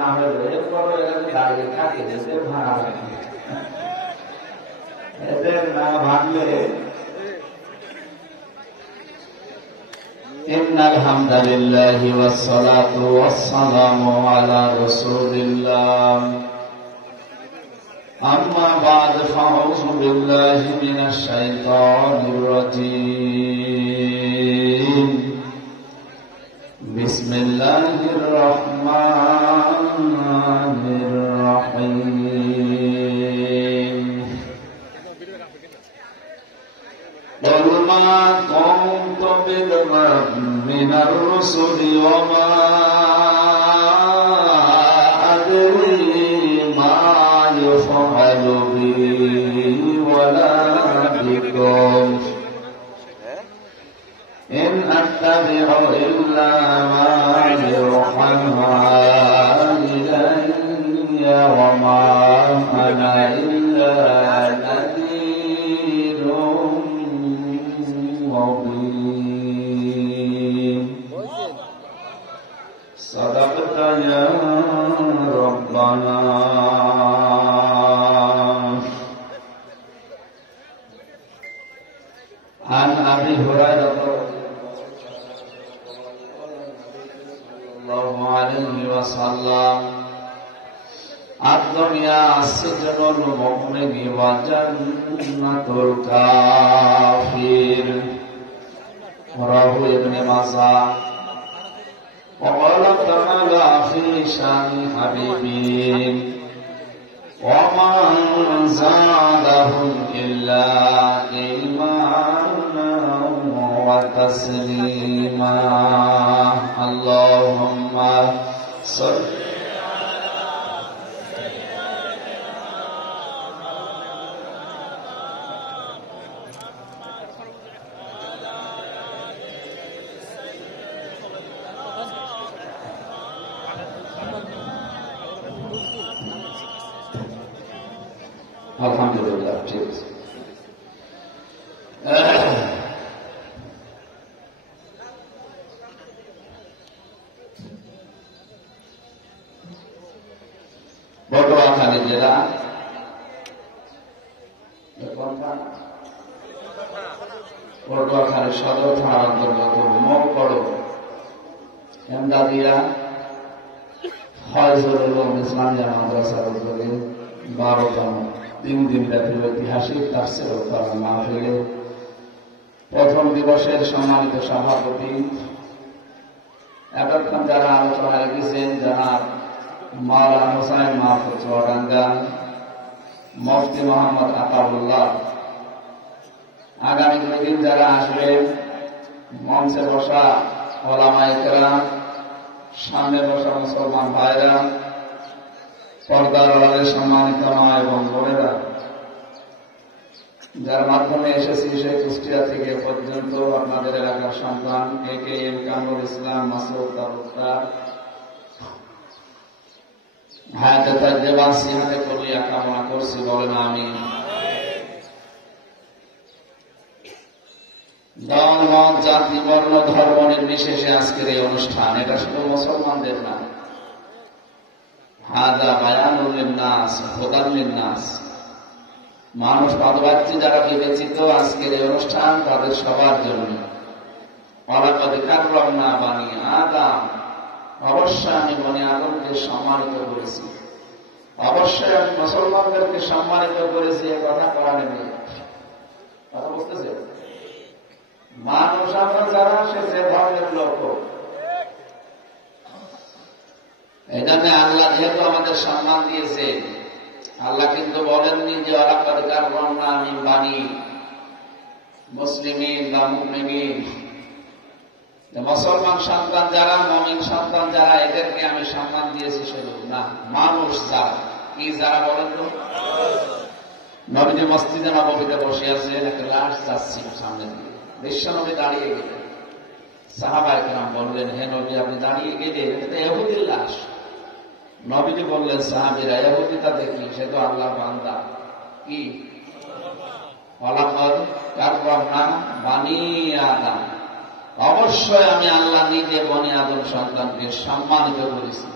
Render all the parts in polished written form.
না হইল, এরপর এরা দাঁড়িয়ে থাকে, এদের ভাঙা এদের না ভাঙলে। ইন্নাল হামদুলিল্লাহি ওয়াস সালাতু ওয়াস সালামু আলা রাসূলিল্লাহ। আম্মা বা'দ ফাআউযু বিল্লাহি মিনাশ শাইতানির রাজীম। বিসমিল্লাহির রহমানির রহিম। قل ما كنت بدعا من الرسل وما أدري ما يفعل بي ولا بكم إن أتبع إلا ما يوحى إلي وما أنا إلا نذير مبين. صدقت يا ربنا. عن أبي هريرة الله عليه وسلم الدنيا سجن المؤمن وجنة الكافر. رواه ابن ماجه. وقال تعالى في شان حبيبي وما زادهم إلا إيمانا وتسليما. اللهم صل আলহামদুলিল্লাহ। ঠিক আছে, পটুয়াখালী জেলা পটুয়াখালী সদর থানার অন্তর্গত মকড় এমদাদিয়া ফয়জুল উলুম ইসলামিয়া মাদ্রাসার উদ্যোগে 12তম 3 দিন ব্যাপী ঐতিহাসিক তাফসীর ও কোরআন মাহফিলে প্রথম দিবসের সম্মানিত সভাপতি, এতক্ষণ যারা আলোচনায় গেছেন জনাব মাওলানা হোসেন মাহফুজ চুয়াডাঙ্গা, মুফতি মোহাম্মদ আতাউল্লাহ, আগামী 2 দিন যারা আসবেন, মঞ্চে বসা ওলামায়ে কেরাম, সামনে বসা মুসলমান ভাইরা, পর্দার আড়ালে সম্মানিত মা এবং বোনেরা, যার মাধ্যমে এসেছি সেই কুষ্টিয়া থেকে পর্যন্ত আপনাদের এলাকার সন্তান AKM কামরুল ইসলাম মাসুদ তালুকদার, হায়াতে তাইয়্যিবা সিহাতে কুলিয়া কামনা করছি, বলেন আমিন। দল, মত, জাতি, বর্ণ, ধর্ম নির্বিশেষে আজকের এই অনুষ্ঠান, এটা শুধু মুসলমানদের না, হাযা বায়ানুল লিন্নাস হুদাল লিন্নাস। মানুষ বাদবাচ্চি যারা বিবেচিত, আজকের এই অনুষ্ঠান তাদের সবার জন্য। ওয়ালাকাদ কাররামনা বানি আদম, অবশ্যই আমি বনি আদমকে সম্মানিত করেছি, অবশ্যই আমি মুসলমানদেরকে সম্মানিত করেছি। এ কথা কোরআনে নেই, কথা বুঝতেছে? মানুষ আমরা যারা, সে যে ধর্মের লোক, এই জন্য আল্লাহ যেহেতু আমাদের সম্মান দিয়েছে, আল্লাহ কিন্তু বলেননি যে ওয়ালাকাদ কাররামনা বানি মুসলিমিন বা মুমিনিন, মুসলমান সন্তান যারা, মুমিন সন্তান যারা, এদেরকে আমি সম্মান দিয়েছি শুধু না, মানুষ যারা, কি যারা বলেন তো? নবীজি মসজিদে নববীতে বসে আছেন, একটা লাশ যাচ্ছে সামনে দিয়ে, বিশ্বনবী দাঁড়িয়ে গেলেন। সাহাবায়ে কেরাম বললেন, হে নবী আপনি দাঁড়িয়ে গেলেন, এটা তো ইহুদির লাশ। নবীজি বললেন, সাহাবীরা, ইহুদিটা দেখি, সে তো আল্লাহর বান্দা। কি ওয়ালাকাদ কাররামনা বানি আদম, অবশ্যই আমি আল্লাহ নিজে বনি আদম সন্তানকে সম্মানিত করেছি।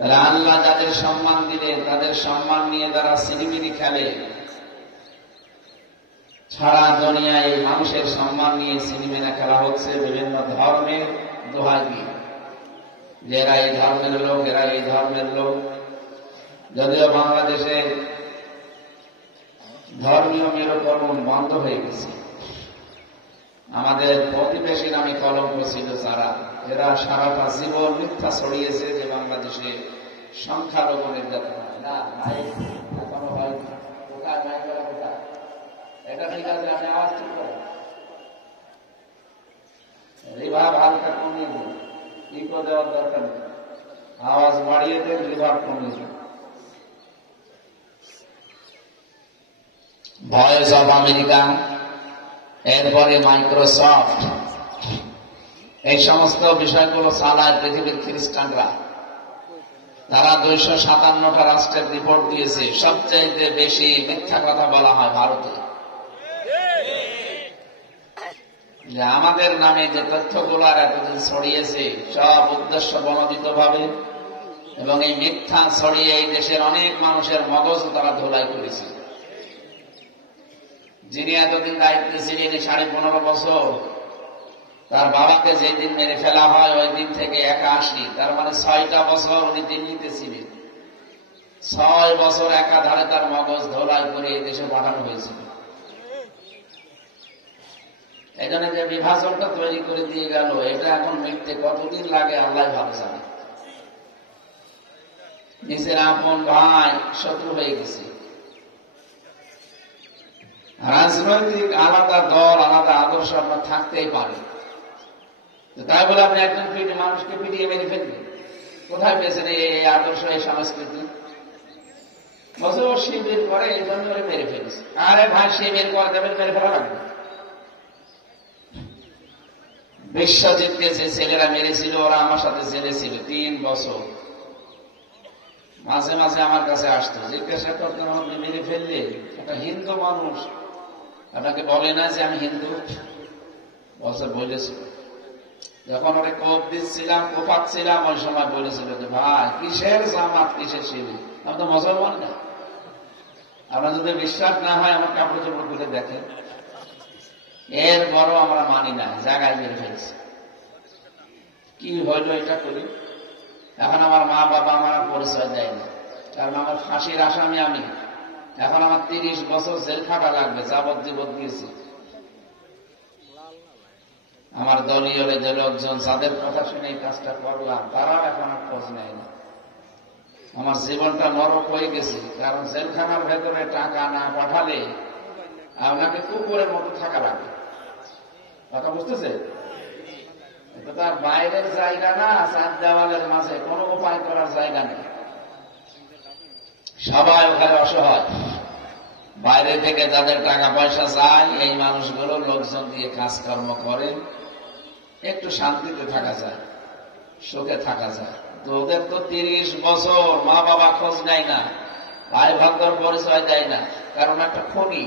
তাহলে আল্লাহ যাদের সম্মান দিলেন তাদের সম্মান নিয়ে যারা সিনেমিনি খেলে, সারা দুনিয়ায় মানুষের সম্মান নিয়ে সিনেমিনা খেলা হচ্ছে বিভিন্ন ধর্মের দোহাই দিয়ে, যে এরা এই ধর্মের লোক, এরা এই ধর্মের লোক। যদিও বাংলাদেশে ধর্মীয় মেরুকরণ বন্ধ হয়ে গেছে, আমাদের প্রতিবেশী নামে কলঙ্ক ছিল যারা, এরা সারাটা জীবন মিথ্যা ছড়িয়েছে যে বাংলাদেশে সংখ্যালঘু নির্যাতন হয় না, এখনো হয়। কোথায় মাইকেরা কোথায়? এটা ঠিক আছে, আমি আওয়াজ ঠিক করো, রিভাব হালকা কমিয়ে দিন, ইকো দেওয়ার দরকার নেই, আওয়াজ বাড়িয়ে দেন, রিভাব কমিয়ে দিন। ভয়েস অফ আমেরিকা, এরপরে মাইক্রোসফট, এই সমস্ত বিষয়গুলো চালায় পৃথিবীর খ্রিস্টানরা। তারা 257টা রাষ্ট্রের রিপোর্ট দিয়েছে, সবচেয়ে বেশি মিথ্যা কথা বলা হয় ভারতে। যে আমাদের নামে যে তথ্যগুলো আর এতদিন ছড়িয়েছে সব উদ্দেশ্য বনদিত ভাবে, এবং এই মিথ্যা ছড়িয়ে এই দেশের অনেক মানুষের মগজ তারা ধোলাই করেছে। যিনি এতদিন দায়িত্বে ছিলেন 15.5 বছর, তার বাবাকে যেদিন মেরে ফেলা হয় ওই দিন থেকে 81, তার মানে 6টা বছর উনি দিল্লিতে ছিলেন। 6 বছর একাধারে তার মগজ ধোলাই করে এই দেশে পাঠানো হয়েছিল। এই জন্য যে বিভাজনটা তৈরি করে দিয়ে গেল, এটা এখন মিটতে কতদিন লাগে আল্লাহ ভালো জানে। নিজের আপন ভাই শত্রু হয়ে গেছে। রাজনৈতিক আলাদা দল, আলাদা আদর্শ আপনার থাকতেই পারে, তাই বলে আপনি একজন মানুষকে পিটিয়ে মেরে ফেলবেন? কোথায় পেয়েছেন এই আদর্শ, এই সংস্কৃতি? বছর শিবির করে এই জন্য মেরে ফেলেছে। আরে ভাই, শিবির করে দেবেন, মেরে ফেলা লাগবে। বিশ্বজিৎকে যে ছেলেরা মেরেছিল, ওরা আমার সাথে জেলে ছিল 3 বছর। মাঝে মাঝে আমার কাছে আসতো, জিজ্ঞাসা করতেন, আপনি মেরে ফেললে? একটা হিন্দু মানুষ আপনাকে বলে না যে আমি হিন্দু? বছর বলেছিল। যখন ওরা কোপ দিচ্ছিলাম, কোপাচ্ছিলাম, ওই সময় বলেছিল যে ভাই কিসের জামাত, কিসের শিবির, আমি তো মুসলমান না। আপনার যদি বিশ্বাস না হয় আমার কাপড় চোপড় খুলে দেখেন। এর বড় আমরা মানি না, জায়গায় মেরে ফেলছি। কি হইল এটা করি? এখন আমার মা বাবা আমার পরিচয় দেয় না, কারণ আমার ফাঁসির আসামি আমি। এখন আমার 30 বছর জেল খাটা লাগবে, যাবজ্জীবন দিয়েছি। আমার দলীয় যে লোকজন যাদের কথা শুনে এই কাজটা করলাম, তারাও এখন আর খোঁজ নেয় না। আমার জীবনটা নরক হয়ে গেছে, কারণ জেলখানার ভেতরে টাকা না পাঠালে আপনাকে কুকুরের মতো থাকা লাগে। কথা বুঝতেছে? এটা তার বাইরের জায়গা না, 4 দেওয়ালের মাঝে কোনো উপায় করার জায়গা নেই। সবাই ওখানে অসহায়। বাইরে থেকে যাদের টাকা পয়সা চায়, এই মানুষগুলো লোকজন দিয়ে কাজকর্ম করে, একটু শান্তিতে থাকা যায়, সুখে থাকা যায়। তো ওদের তো 30 বছর মা বাবা খোঁজ নেয় না, ভাই ভাগ্যর পরিচয় দেয় না, কারণ একটা খনি।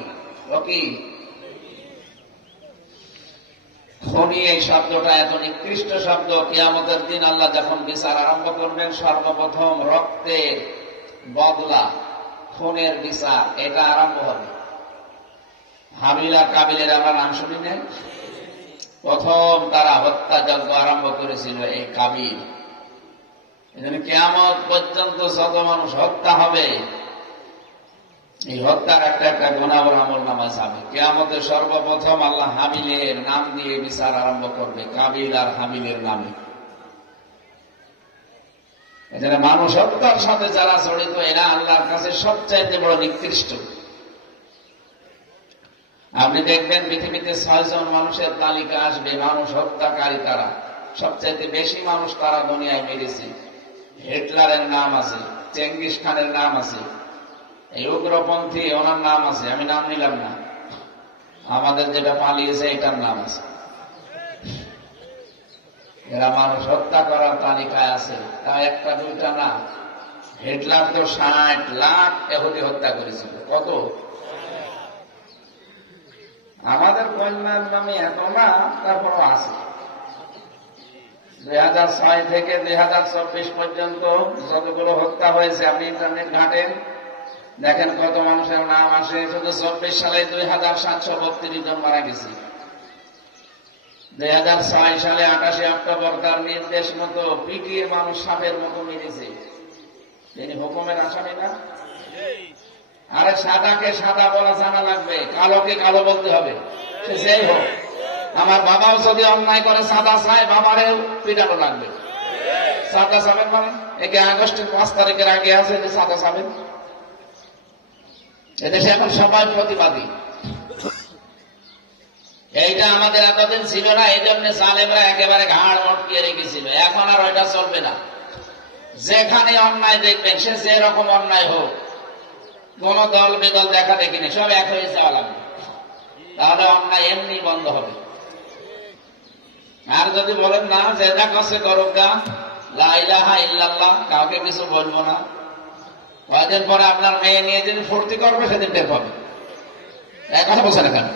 খনি, এই শব্দটা এত নিকৃষ্ট শব্দ। কিয়ামতের দিন আল্লাহ যখন বিচার আরম্ভ করবেন, সর্বপ্রথম রক্তের বদলা, খুনের বিচার, এটা আরম্ভ হবে। হাবিল আর কাবিলের আমরা নাম শুনি না? প্রথম তারা হত্যাযজ্ঞ আরম্ভ করেছিল এই কাবিল। এজন্য কিয়ামত পর্যন্ত যত মানুষ হত্যা হবে, এই হত্যার একটা একটা গুনাহর আমলনামা যাবে। কিয়ামতে সর্বপ্রথম আল্লাহ হাবিলের নাম দিয়ে বিচার আরম্ভ করবে, কাবিল আর হাবিলের নামে। এজন্য মানুষ হত্যার সাথে যারা জড়িত, এরা আল্লাহর কাছে সবচাইতে বড় নিকৃষ্ট। আপনি দেখবেন পৃথিবীতে 6 জন মানুষের তালিকা আসবে, মানুষ হত্যাকারী তারা। সবচাইতে বেশি মানুষ তারা দুনিয়ায় মেরেছে। হিটলারের নাম আছে, চেঙ্গিস খানের নাম আছে, এই উগ্রপন্থী ওনার নাম আছে, আমি নাম নিলাম না। আমাদের যেটা পালিয়েছে এটার নাম আছে। এরা মানুষ হত্যা করার তালিকায় আছে, তা 1টা 2টা না। হিটলার তো 60 লাখ ইহুদি হত্যা করেছিল। কত? আমাদের কন্যার নামে এত না, তারপরও আছে। 2006 থেকে 2024 পর্যন্ত যতগুলো হত্যা হয়েছে আপনি ইন্টারনেট ঘাটেন, দেখেন কত মানুষের নাম আসে। শুধু 24 সালে 2732 জন মারা গেছে। 2006 সালে 28 অক্টোবর তার নির্দেশ মতো পিটিয়ে মানুষ সাপের মতো মেরেছে। তিনি হুকুমের আসামি না? আরে সাদাকে সাদা বলা জানা লাগবে, কালোকে কালো বলতে হবে, সে যেই হোক। আমার বাবাও যদি অন্যায় করে সাদা চায়, বাবারেও পিটানো লাগবে। সাদা চাবেন মানে একে আগস্টের 5 তারিখের আগে আছে যে সাদা চাবেন। এদেশে এখন সবাই প্রতিবাদী। এইটা আমাদের এতদিন ছিল না, এই জন্য জালেমরা একেবারে ঘাড় মটকিয়ে রেখেছিল। এখন আর ওইটা চলবে না। যেখানে অন্যায় দেখবেন, সে যে রকম অন্যায় হোক, কোন দল বেদল দেখা দেখিনি, সব এক হয়ে যাওয়া লাগবে। তাহলে অন্যায় এমনি বন্ধ হবে। আর যদি বলেন না, যে যা কাছে করুক গা, লা ইলাহা ইল্লাল্লাহ, কাউকে কিছু বলবো না, কয়েকদিন পরে আপনার মেয়ে নিয়ে যেদিন ফুর্তি করবে সেদিন টের পাবে। এক কথা বলছেন এখানে।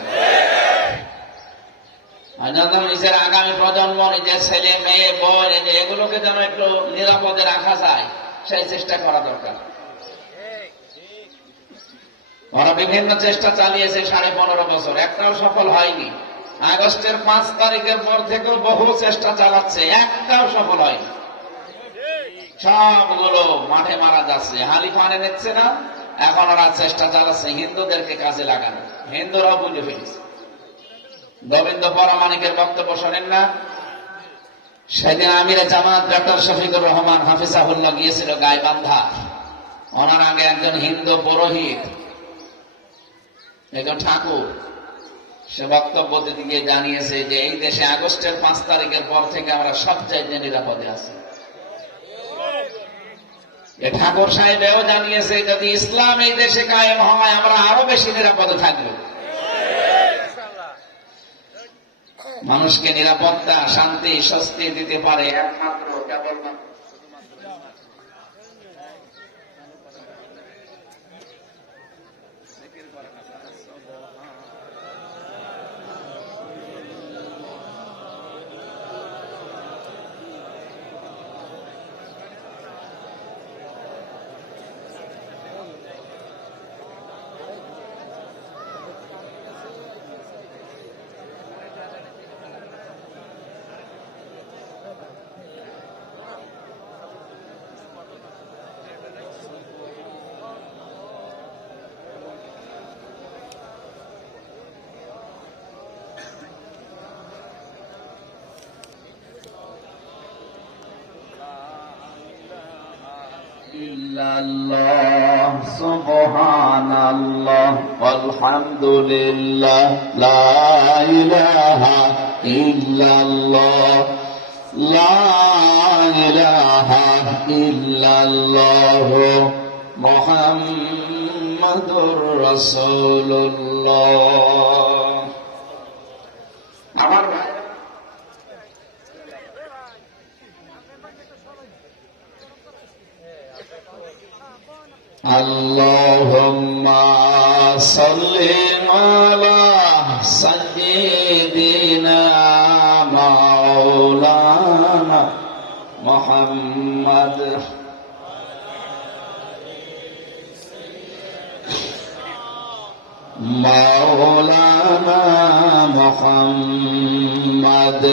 নিজের আগামী প্রজন্ম, নিজের ছেলে মেয়ে বই, এগুলোকে যেন একটু নিরাপদে রাখা যায়, সেই চেষ্টা করা দরকার। ওরা বিভিন্ন চেষ্টা চালিয়েছে 15.5 বছর, একটাও সফল হয়নি। আগস্টের 5 তারিখের পর থেকেও বহু চেষ্টা চালাচ্ছে, একটাও সফল হয়নি। সবগুলো মাঠে মারা যাচ্ছে, হালিফা আনে নিচ্ছে না। এখন ওরা চেষ্টা চালাচ্ছে হিন্দুদেরকে কাজে লাগানো। হিন্দুরাও বুঝে ফেলেছে। গোবিন্দ পরামানিকের বক্তব্য শোনেন না? সেদিন আমিরে জামাত ডক্টর শফিকুর রহমান হাফিজাহুল্লাহ গিয়েছিল গাইবান্ধা। ওনার আগে একজন হিন্দু পুরোহিত, একজন ঠাকুর, সে বক্তব্য দিতে গিয়ে জানিয়েছে যে এই দেশে আগস্টের 5 তারিখের পর থেকে আমরা সবচাইতে নিরাপদে আছি। ঠাকুর সাহেবেও জানিয়েছে যদি ইসলাম এই দেশে কায়েম হয়, আমরা আরো বেশি নিরাপদে থাকবো। মানুষকে নিরাপত্তা, শান্তি, স্বস্তি দিতে পারে একমাত্র কেবলমাত্র ইল্লাল্লাহ, সুবহানাল্লাহ, আলহামদুলিল্লাহ, লা ইলাহা ইল্লাল্লাহ, লা ইলাহা ইল্লাল্লাহ, মুহাম্মাদুর রাসূলুল্লাহ। আমার ভাই আল্লাহুম্মা সাল্লি আলা সাইয়্যিদিনা মাওলানা মুহাম্মদ মাওলানা মুহাম্মদ।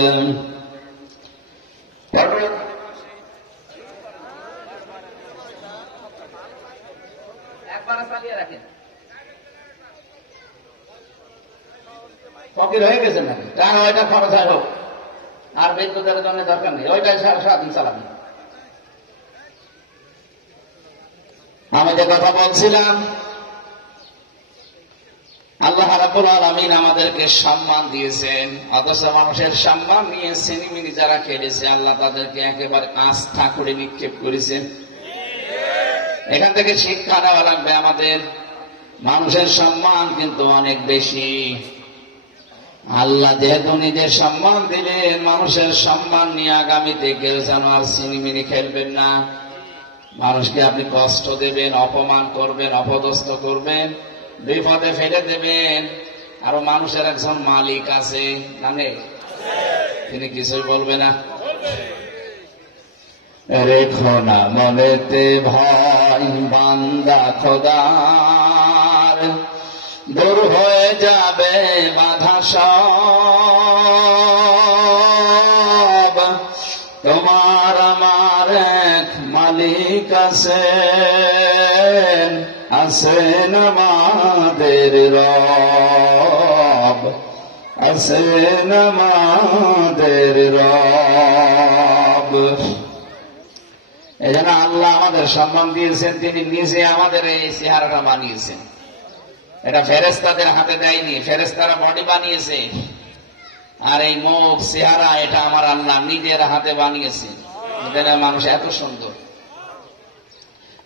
ফকির হয়ে গেছেন নাকি? টাকা ওইটা খরচ হয় হোক, আর বিদ্যুতের জন্য দরকার নেই, ওইটাই সারাদিন চালাবেন। আমি যে কথা বলছিলাম, আল্লাহ রাব্বুল আলামিন আমাদেরকে সম্মান দিয়েছেন, অথচ মানুষের সম্মান নিয়ে সিনিমিনি যারা খেলেছে, আল্লাহ তাদেরকে একেবারে আস্থা করে নিক্ষেপ করেছেন। এখান থেকে শিক্ষা নেওয়া লাগবে আমাদের। মানুষের সম্মান কিন্তু অনেক বেশি। আল্লাহ যেহেতু নিজের সম্মান দিলেন, মানুষের সম্মান নিয়ে আগামীতে কেউ যেন আর সিনিমিনি খেলবেন না। মানুষকে আপনি কষ্ট দেবেন, অপমান করবেন, অপদস্থ করবেন, বিপদে ফেলে দেবেন। আরো মানুষের একজন মালিক আছে, জানে? তিনি কিছুই বলবে না। রেখো না মনেতে ভয় বান্দা খোদার, দূর হয়ে যাবে বাধা সব। তোমার আমার এক মালিক আছেন, আছেন আমাদের রব, আছেন আমাদের রব। এজন্য আল্লাহ আমাদের সম্মান দিয়েছেন, তিনি নিজে আমাদের এই চেহারাটা বানিয়েছেন। এটা ফেরেশতাদের হাতে দেয়নি, ফেরেশতারা বডি বানিয়েছে, আর এই মুখ চেহারা এটা আমার আল্লাহ নিজের হাতে বানিয়েছে। মানুষ এত সুন্দর,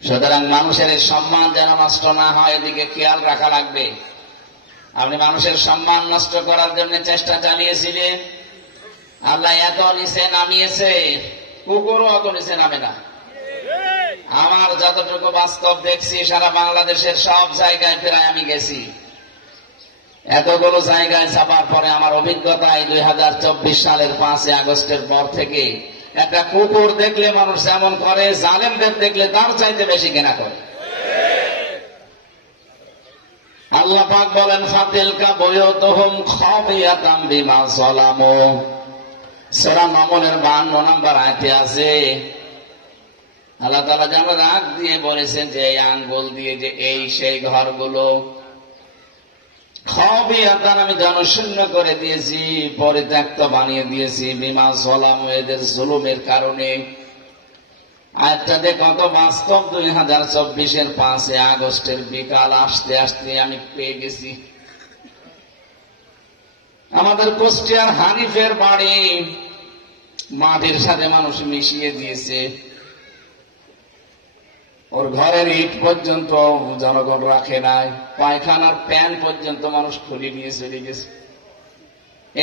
সুতরাং মানুষের সম্মান যেন নষ্ট না হয় এদিকে খেয়াল রাখা লাগবে। আপনি মানুষের সম্মান নষ্ট করার জন্য চেষ্টা চালিয়েছিলেন, আল্লাহ এত নিচে নামিয়েছে, কুকুরও অত নিচে নামে না। আমার যতটুকু বাস্তব দেখছি সারা বাংলাদেশের সব জায়গায় প্রায় আমি গেছি, এতগুলো জায়গায় যাবার পরে আমার অভিজ্ঞতায় 2024 সালের 5 আগস্টের পর থেকে একটা কুকুর দেখলে মানুষ যেমন করে, জালেমদের দেখলে তার চাইতে বেশি ঘৃণা করে। আল্লাহ পাক বলেন ফাতিলকা বুয়ুতুহুম খাবিয়াতাম বিমা যালামু, সূরা নমলের 52 নম্বর আয়াতে আছে আল্লাহ তাআলা যেন রাগ দিয়ে বলেছেন যে এই আঙ্গুল দিয়ে যে এই সেই ঘরগুলো খাবিয়াতান আমি জনশূন্য করে দিয়েছি, পরিত্যক্ত বানিয়ে দিয়েছি, বিমা যালামু এদের জুলুমের কারণে। আয়াতটাতে কত বাস্তব। 2024-এর 5 আগস্টের বিকাল আসতে আসতে আমি পেয়ে গেছি। আমাদের কুষ্টিয়ার হানিফের বাড়ি মাটির সাথে মানুষ মিশিয়ে দিয়েছে, ওর ঘরের ইট পর্যন্ত জনগণ রাখে নাই, পায়খানার প্যান পর্যন্ত মানুষ খুলে নিয়ে চলে গেছে।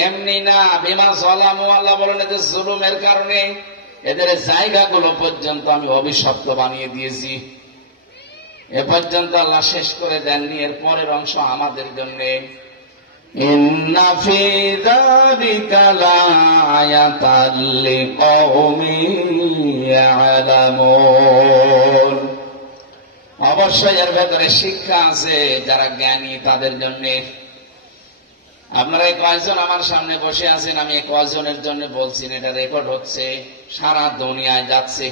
এমনি না, বিমা যালামু আল্লাহ বলেন এদের জুলুমের কারণে এদের জায়গাগুলো পর্যন্ত আমি অভিশপ্ত বানিয়ে দিয়েছি। এ পর্যন্ত আল্লাহ শেষ করে দেননি, এর পরের অংশ আমাদের জন্য। ইন্না ফি যালিকা লাআয়াতাল লিকওমিন ইয়ালামুন, অবশ্যই এর ভেতরে শিক্ষা আছে যারা জ্ঞানী তাদের জন্য। আপনারা এই কয়েকজন আমার সামনে বসে আছেন, আমি এই কয়েকজনের জন্য বলছি, এটা রেকর্ড হচ্ছে, সারা দুনিয়ায় যাচ্ছে।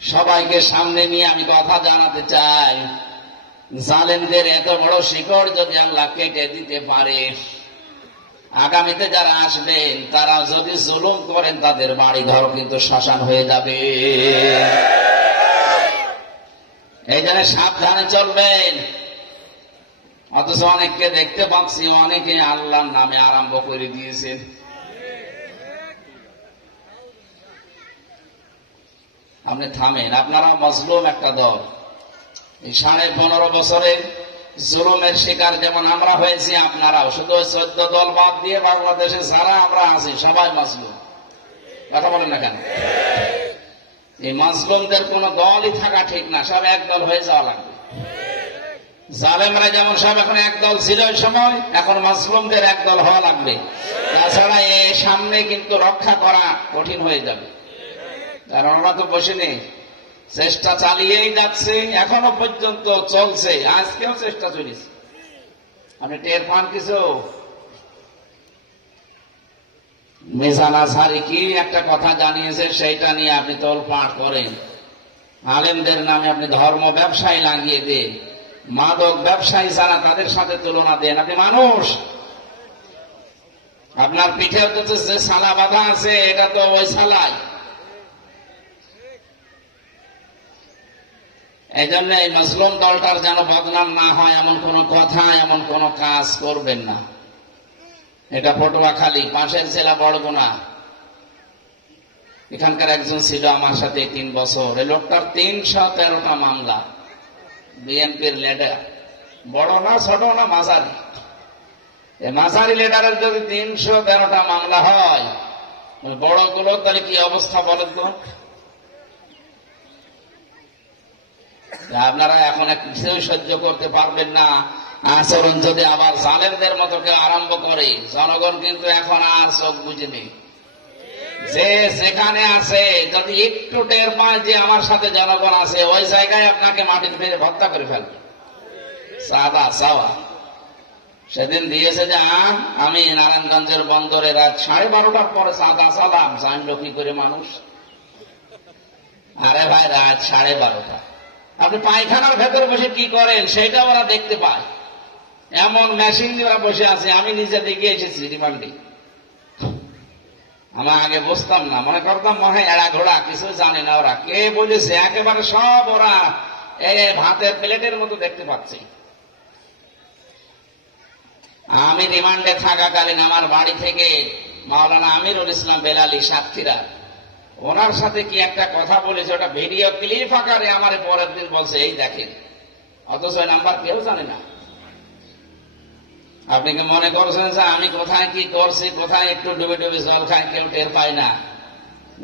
সবাইকে সামনে নিয়ে আমি কথা জানাতে চাই, জালেমদের এত বড় শিকড় যদি আল্লাহ কেটে দিতে পারে, আগামীতে যারা আসবেন তারা যদি জুলুম করেন তাদের বাড়ি ঘর কিন্তু শ্মশান হয়ে যাবে। এই জন্য সাবধানে চলবেন। অথচ অনেককে দেখতে পাচ্ছি অনেকে আল্লাহর নামে আরম্ভ করে দিয়েছেন। আপনি থামেন, আপনারা মজলুম একটা দল। এই 15.5 বছরে জুলুমের শিকার যেমন আমরা হয়েছি, আপনারাও। শুধু 14 দল বাদ দিয়ে বাংলাদেশে যারা আমরা আছি সবাই মজলুম। কথা বলেন না কেন? এই মজলুমদের কোন দলই থাকা ঠিক না, সব এক দল হয়ে যাওয়া লাগবে। জালেমরা যেমন সব এখন একদল ছিল ওই সময়, এখন মজলুমদের একদল হওয়া লাগবে, তাছাড়া এ সামনে কিন্তু রক্ষা করা কঠিন হয়ে যাবে। কারণ ওরা তো বসে নেই, চেষ্টা চালিয়েই যাচ্ছে, এখনো পর্যন্ত চলছে, আজকেও চেষ্টা চলেছে। আপনি টের পান কিছু? মিজান আজহারি কি একটা কথা জানিয়েছে, সেইটা নিয়ে আপনি তোলপাড় করেন। আলেমদের নামে আপনি ধর্ম ব্যবসায় লাগিয়ে দেন, মাদক ব্যবসায়ী যারা তাদের সাথে তুলনা দেন। আপনি মানুষ, আপনার পিঠেও তো যে সালা বাঁধা আছে এটা তো ওই সালাই। এই জন্য এই মজলুম দলটার যেন বদনাম না হয় এমন কোন কথা, এমন কোন কাজ করবেন না। এটা পটুয়াখালী, পাশের জেলা বরগুনা। এখানকার একজন ছিল আমার সাথে 3 বছর, এই লোকটার 313টা মামলা। বিএনপির লিডার, বড় না ছোট না মাঝারি, এই মাঝারি লিডারের যদি 313টা মামলা হয়, বড় গুলো তাহলে কি অবস্থা বলেন তো? আপনারা এখন কিছুই সহ্য করতে পারবেন না। আচরণ যদি আবার জালেমদের মতো কেউ আরম্ভ করে, জনগণ কিন্তু এখন আর চোখ বুঝে নেই। যে যেখানে আছে যদি একটু টের পায় যে আমার সাথে জনগণ আছে, ওই জায়গায় আপনাকে মাটির ফেলে হত্যা করে ফেলবে। সাদা সাওয়া সেদিন দিয়েছে যে আমি নারায়ণগঞ্জের বন্দরে রাত 12:30টার পরে সাদা সালাম জানলো কি করে মানুষ? আরে ভাই, রাত 12:30, আপনি পায়খানার ভেতরে বসে কি করেন সেটা ওরা দেখতে পায়। এমন মেশিন দিয়ে ওরা বসে আছে। আমি নিজে দেখে এসেছি রিমান্ডে। আমার আগে বুঝতাম না, মনে করতাম মনে হয় এড়া ঘোড়া, কিছু জানে না ওরা। কে বলেছে? একেবারে সব ওরা এই ভাতের প্লেটের মতো দেখতে পাচ্ছে। আমি রিমান্ডে থাকাকালীন আমার বাড়ি থেকে মাওলানা আমিরুল ইসলাম বেলালি সাতক্ষীরা, ওনার সাথে কি একটা কথা বলেছে, ওটা ভিডিও ক্লিপ আকারে আমার পরের দিন বলছে এই দেখেন, অথচ নাম্বার কেউ জানে না। আপনি কি মনে করছেন যে আমি কোথায় কি করছি, কোথায় একটু ডুবে ডুবে জল খাই, কেউ টের পায় না?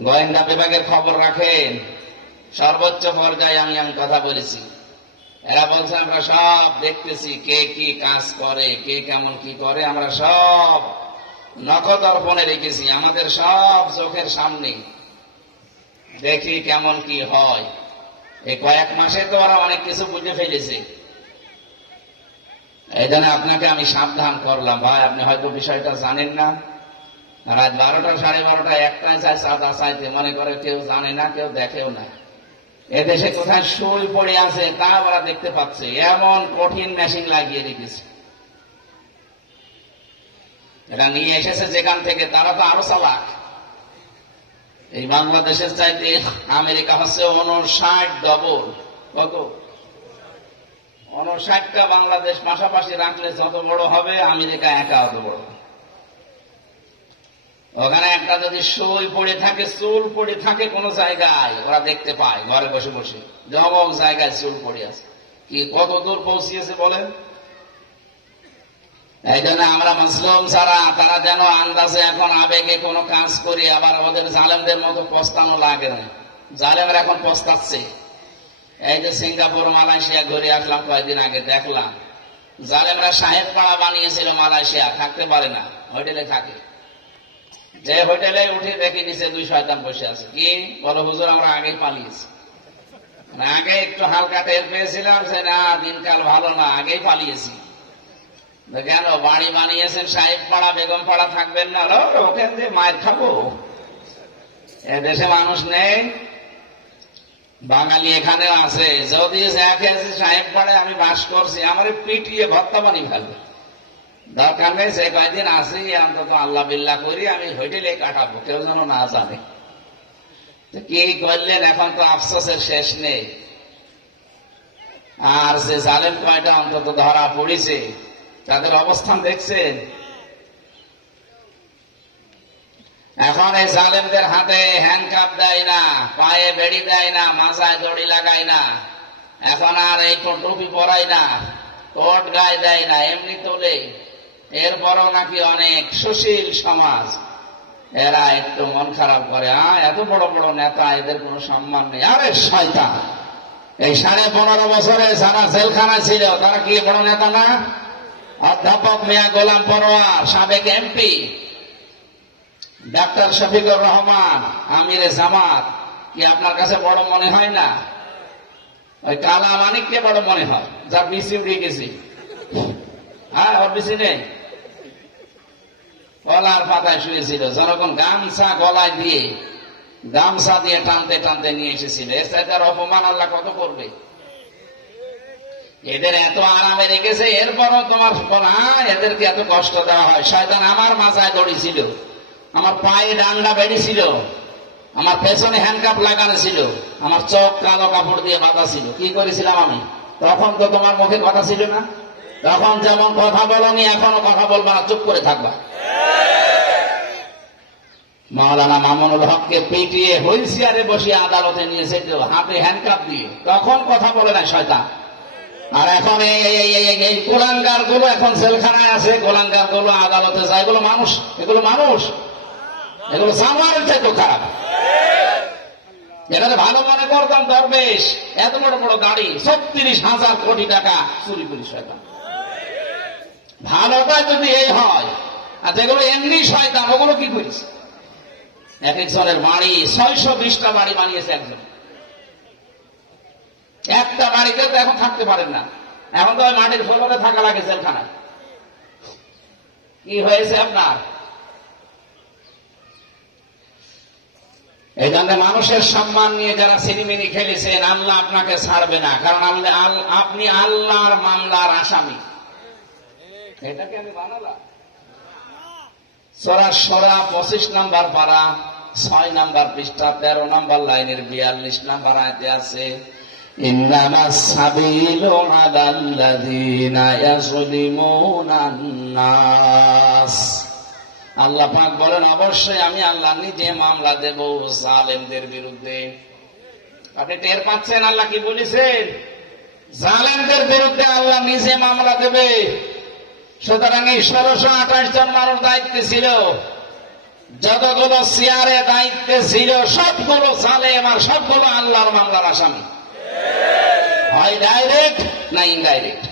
গোয়েন্দা বিভাগের খবর রাখেন, সর্বোচ্চ পর্যায়ে আমি কথা বলেছি। এরা বলছে আমরা সব দেখতেছি, কে কি কাজ করে, কে কেমন কি করে, আমরা সব নখদর্পণে রেখেছি, আমাদের সব চোখের সামনে দেখি কেমন কি হয়। এই কয়েক মাসে তো ওরা অনেক কিছু বুঝে ফেলেছে। এই জন্য আপনাকে আমি সাবধান করলাম, ভাই আপনি হয়তো বিষয়টা জানেন না। রাত 12টা 12:30 একটায় চায় চাঁদা চাইতে, মনে করে কেউ জানে না, কেউ দেখেও না। এদেশে কোথায় শুই পড়ে আছে তা ওরা দেখতে পাচ্ছে, এমন কঠিন মেশিন লাগিয়ে রেখেছে। এরা নিয়ে এসেছে যেখান থেকে, তারা তো আরো চালাক। এই বাংলাদেশের চাইতে আমেরিকা হচ্ছে 59 ডবল। কত? 59টা বাংলাদেশ পাশাপাশি রাখলে যত বড় হবে, আমেরিকা একা অত বড়। ওখানে একটা যদি সই পড়ে থাকে, চুল পড়ে থাকে কোন জায়গায়, ওরা দেখতে পায় ঘরে বসে বসে, জমক জায়গায় চুল পড়ে আছে। কি কত দূর পৌঁছিয়েছে বলেন? এই জন্য আমরা মুসলিম ছাড়া তারা যেন আন্দাজে এখন আবেগে কোনো কাজ করি, আবার আমাদের জালেমদের মতো পস্তানো লাগে না। জালেমরা এখন পস্তাচ্ছে। এই যে সিঙ্গাপুর মালয়েশিয়া ঘুরে আসলাম কয়েকদিন আগে, দেখলাম জালেমরা সাহেব পাড়া বানিয়েছিল মালয়েশিয়া, থাকতে পারে না, হোটেলে থাকে। যে হোটেলে উঠে দেখে নিচে 2 শয়তান বসে আছে। কি বলো হুজুর, আমরা আগেই পালিয়েছি। আগে একটু হালকা টের পেয়েছিলাম যে না দিনকাল ভালো না, আগেই পালিয়েছি। কেন? বাড়ি বানিয়েছেন সাহেব পাড়া, বেগম পাড়া, থাকবেন না? ওখান দিয়ে মায়ের খাবো। এদেশে মানুষ নেই, বাঙালি এখানেও আছে। যদি দেখে আছে সাহেব পাড়ায় আমি বাস করছি, আমার পিটিয়ে ভর্তা বানিয়ে ফেলবে। দরকার নেই, সে কয়েকদিন আসি অন্তত আল্লাহ বিল্লাহ করি, আমি হোটেলে কাটাবো, কেউ যেন না জানে। কি করলেন? এখন তো আফসোসের শেষ নেই। আর সে জালেম কয়টা অন্তত ধরা পড়েছে, তাদের অবস্থান দেখছেন? এখন এই জালেমদের হাতে হ্যান্ডকাপ দেয় না, পায়ে বেড়ি দেয় না, মাথায় দড়ি লাগায় না, এখন আর এই টুপি পরায় না, কোট গায়ে দেয় না, এমনি তোলে। এরপরও নাকি অনেক সুশীল সমাজ, এরা একটু মন খারাপ করে, এত বড় বড় নেতা, এদের কোনো সম্মান নেই। আরে শয়তান, এই 15.5 বছরে যারা জেলখানায় ছিল তারা কি বড় নেতা না? অধ্যাপক মিয়া গোলাম পরোয়ার, সাবেক এমপি, ডাক্তার শফিকুর রহমান, আমিরে জামাত, কি আপনার কাছে বড় মনে হয় না? ওই কালা মানিককে বড় মনে হয়, যার বিসি উড়ে গেছে। হ্যাঁ, ওর বিসি নেই, কলার পাতায় শুয়েছিল, জনগণ গামছা গলায় দিয়ে, গামছা দিয়ে টানতে টানতে নিয়ে এসেছিল। এর সাথে আর অপমান আল্লাহ কত করবে? এদের এত আরামে রেখেছে, এরপরও তোমার এদেরকে এত কষ্ট দেওয়া হয়। শয়তান আমার মাথায় দড়ি ছিল, আমার পায়ে ডান্ডা বেরিয়েছিল, আমার পেছনে হ্যান্ডকাপ লাগানো ছিল, আমার চোখ কালো কাপড় দিয়ে বাঁধা ছিল। কি করেছিলাম আমি? তখন তো তোমার মুখে কথা ছিল না। তখন যেমন কথা বলনি, এখনো কথা বলবা না, চুপ করে থাকবা। মাওলানা মামুনুল হককে পিটিয়ে হুইল চেয়ারে বসিয়ে আদালতে নিয়েছে হাতে হ্যান্ডকাপ দিয়ে, তখন কথা বলে না শয়তান। আর এখন এই গোলাঙ্গার গুলো এখন জেলখানায় আছে, গোলাঙ্গার গুলো আদালতে যায়। এগুলো মানুষ? এগুলো মানুষ? এগুলো জানোয়ারের চাইতে খারাপ। যেটা ভালো মনে করতাম দরবেশ, এত বড় বড় গাড়ি, 36,000 কোটি টাকা চুরি করি শয়তান। ভালোটা যদি এই হয়, আর যেগুলো এমনি শয়তান, ওগুলো কি করিস? এক একজনের বাড়ি 620টা বাড়ি বানিয়েছে একজন। একটা বাড়িতে তো এখন থাকতে পারেন না, এখন তো মাটির ফ্লোরে থাকা লাগে জেলখানায়। কি হয়েছে আপনার? এই জন্য মানুষের সম্মান নিয়ে যারা সিনেমিনি খেলেছেন, আল্লাহ আপনাকে ছাড়বে না, কারণ আপনি আল্লাহর মামলার আসামি। এটাকে আমি বানালাম। সূরা শূরা 25 নম্বর পারা 6 নম্বর পৃষ্ঠা 13 নম্বর লাইনের 42 নম্বর আয়াতে আছে, ইন্নামাস সাবিলু আলাল্লাযীনা ইয়াযলিমুনান নাস। আল্লাহ পাক বলেন, অবশ্যই আমি আল্লাহ নিজে মামলা দেব জালেমদের বিরুদ্ধে। আপনি টের পাচ্ছেন আল্লাহ কি বলেছেন? জালেমদের বিরুদ্ধে আল্লাহ নিজে মামলা দেবে। সুতরাং এই 1628 জন মানুষ দায়িত্বে ছিল, যতগুলো চেয়ারে দায়িত্বে ছিল সবগুলো জালেম আর সবগুলো আল্লাহর মামলার আসামি, হয় ডাইরেক্ট না ইনডাইরেক্ট।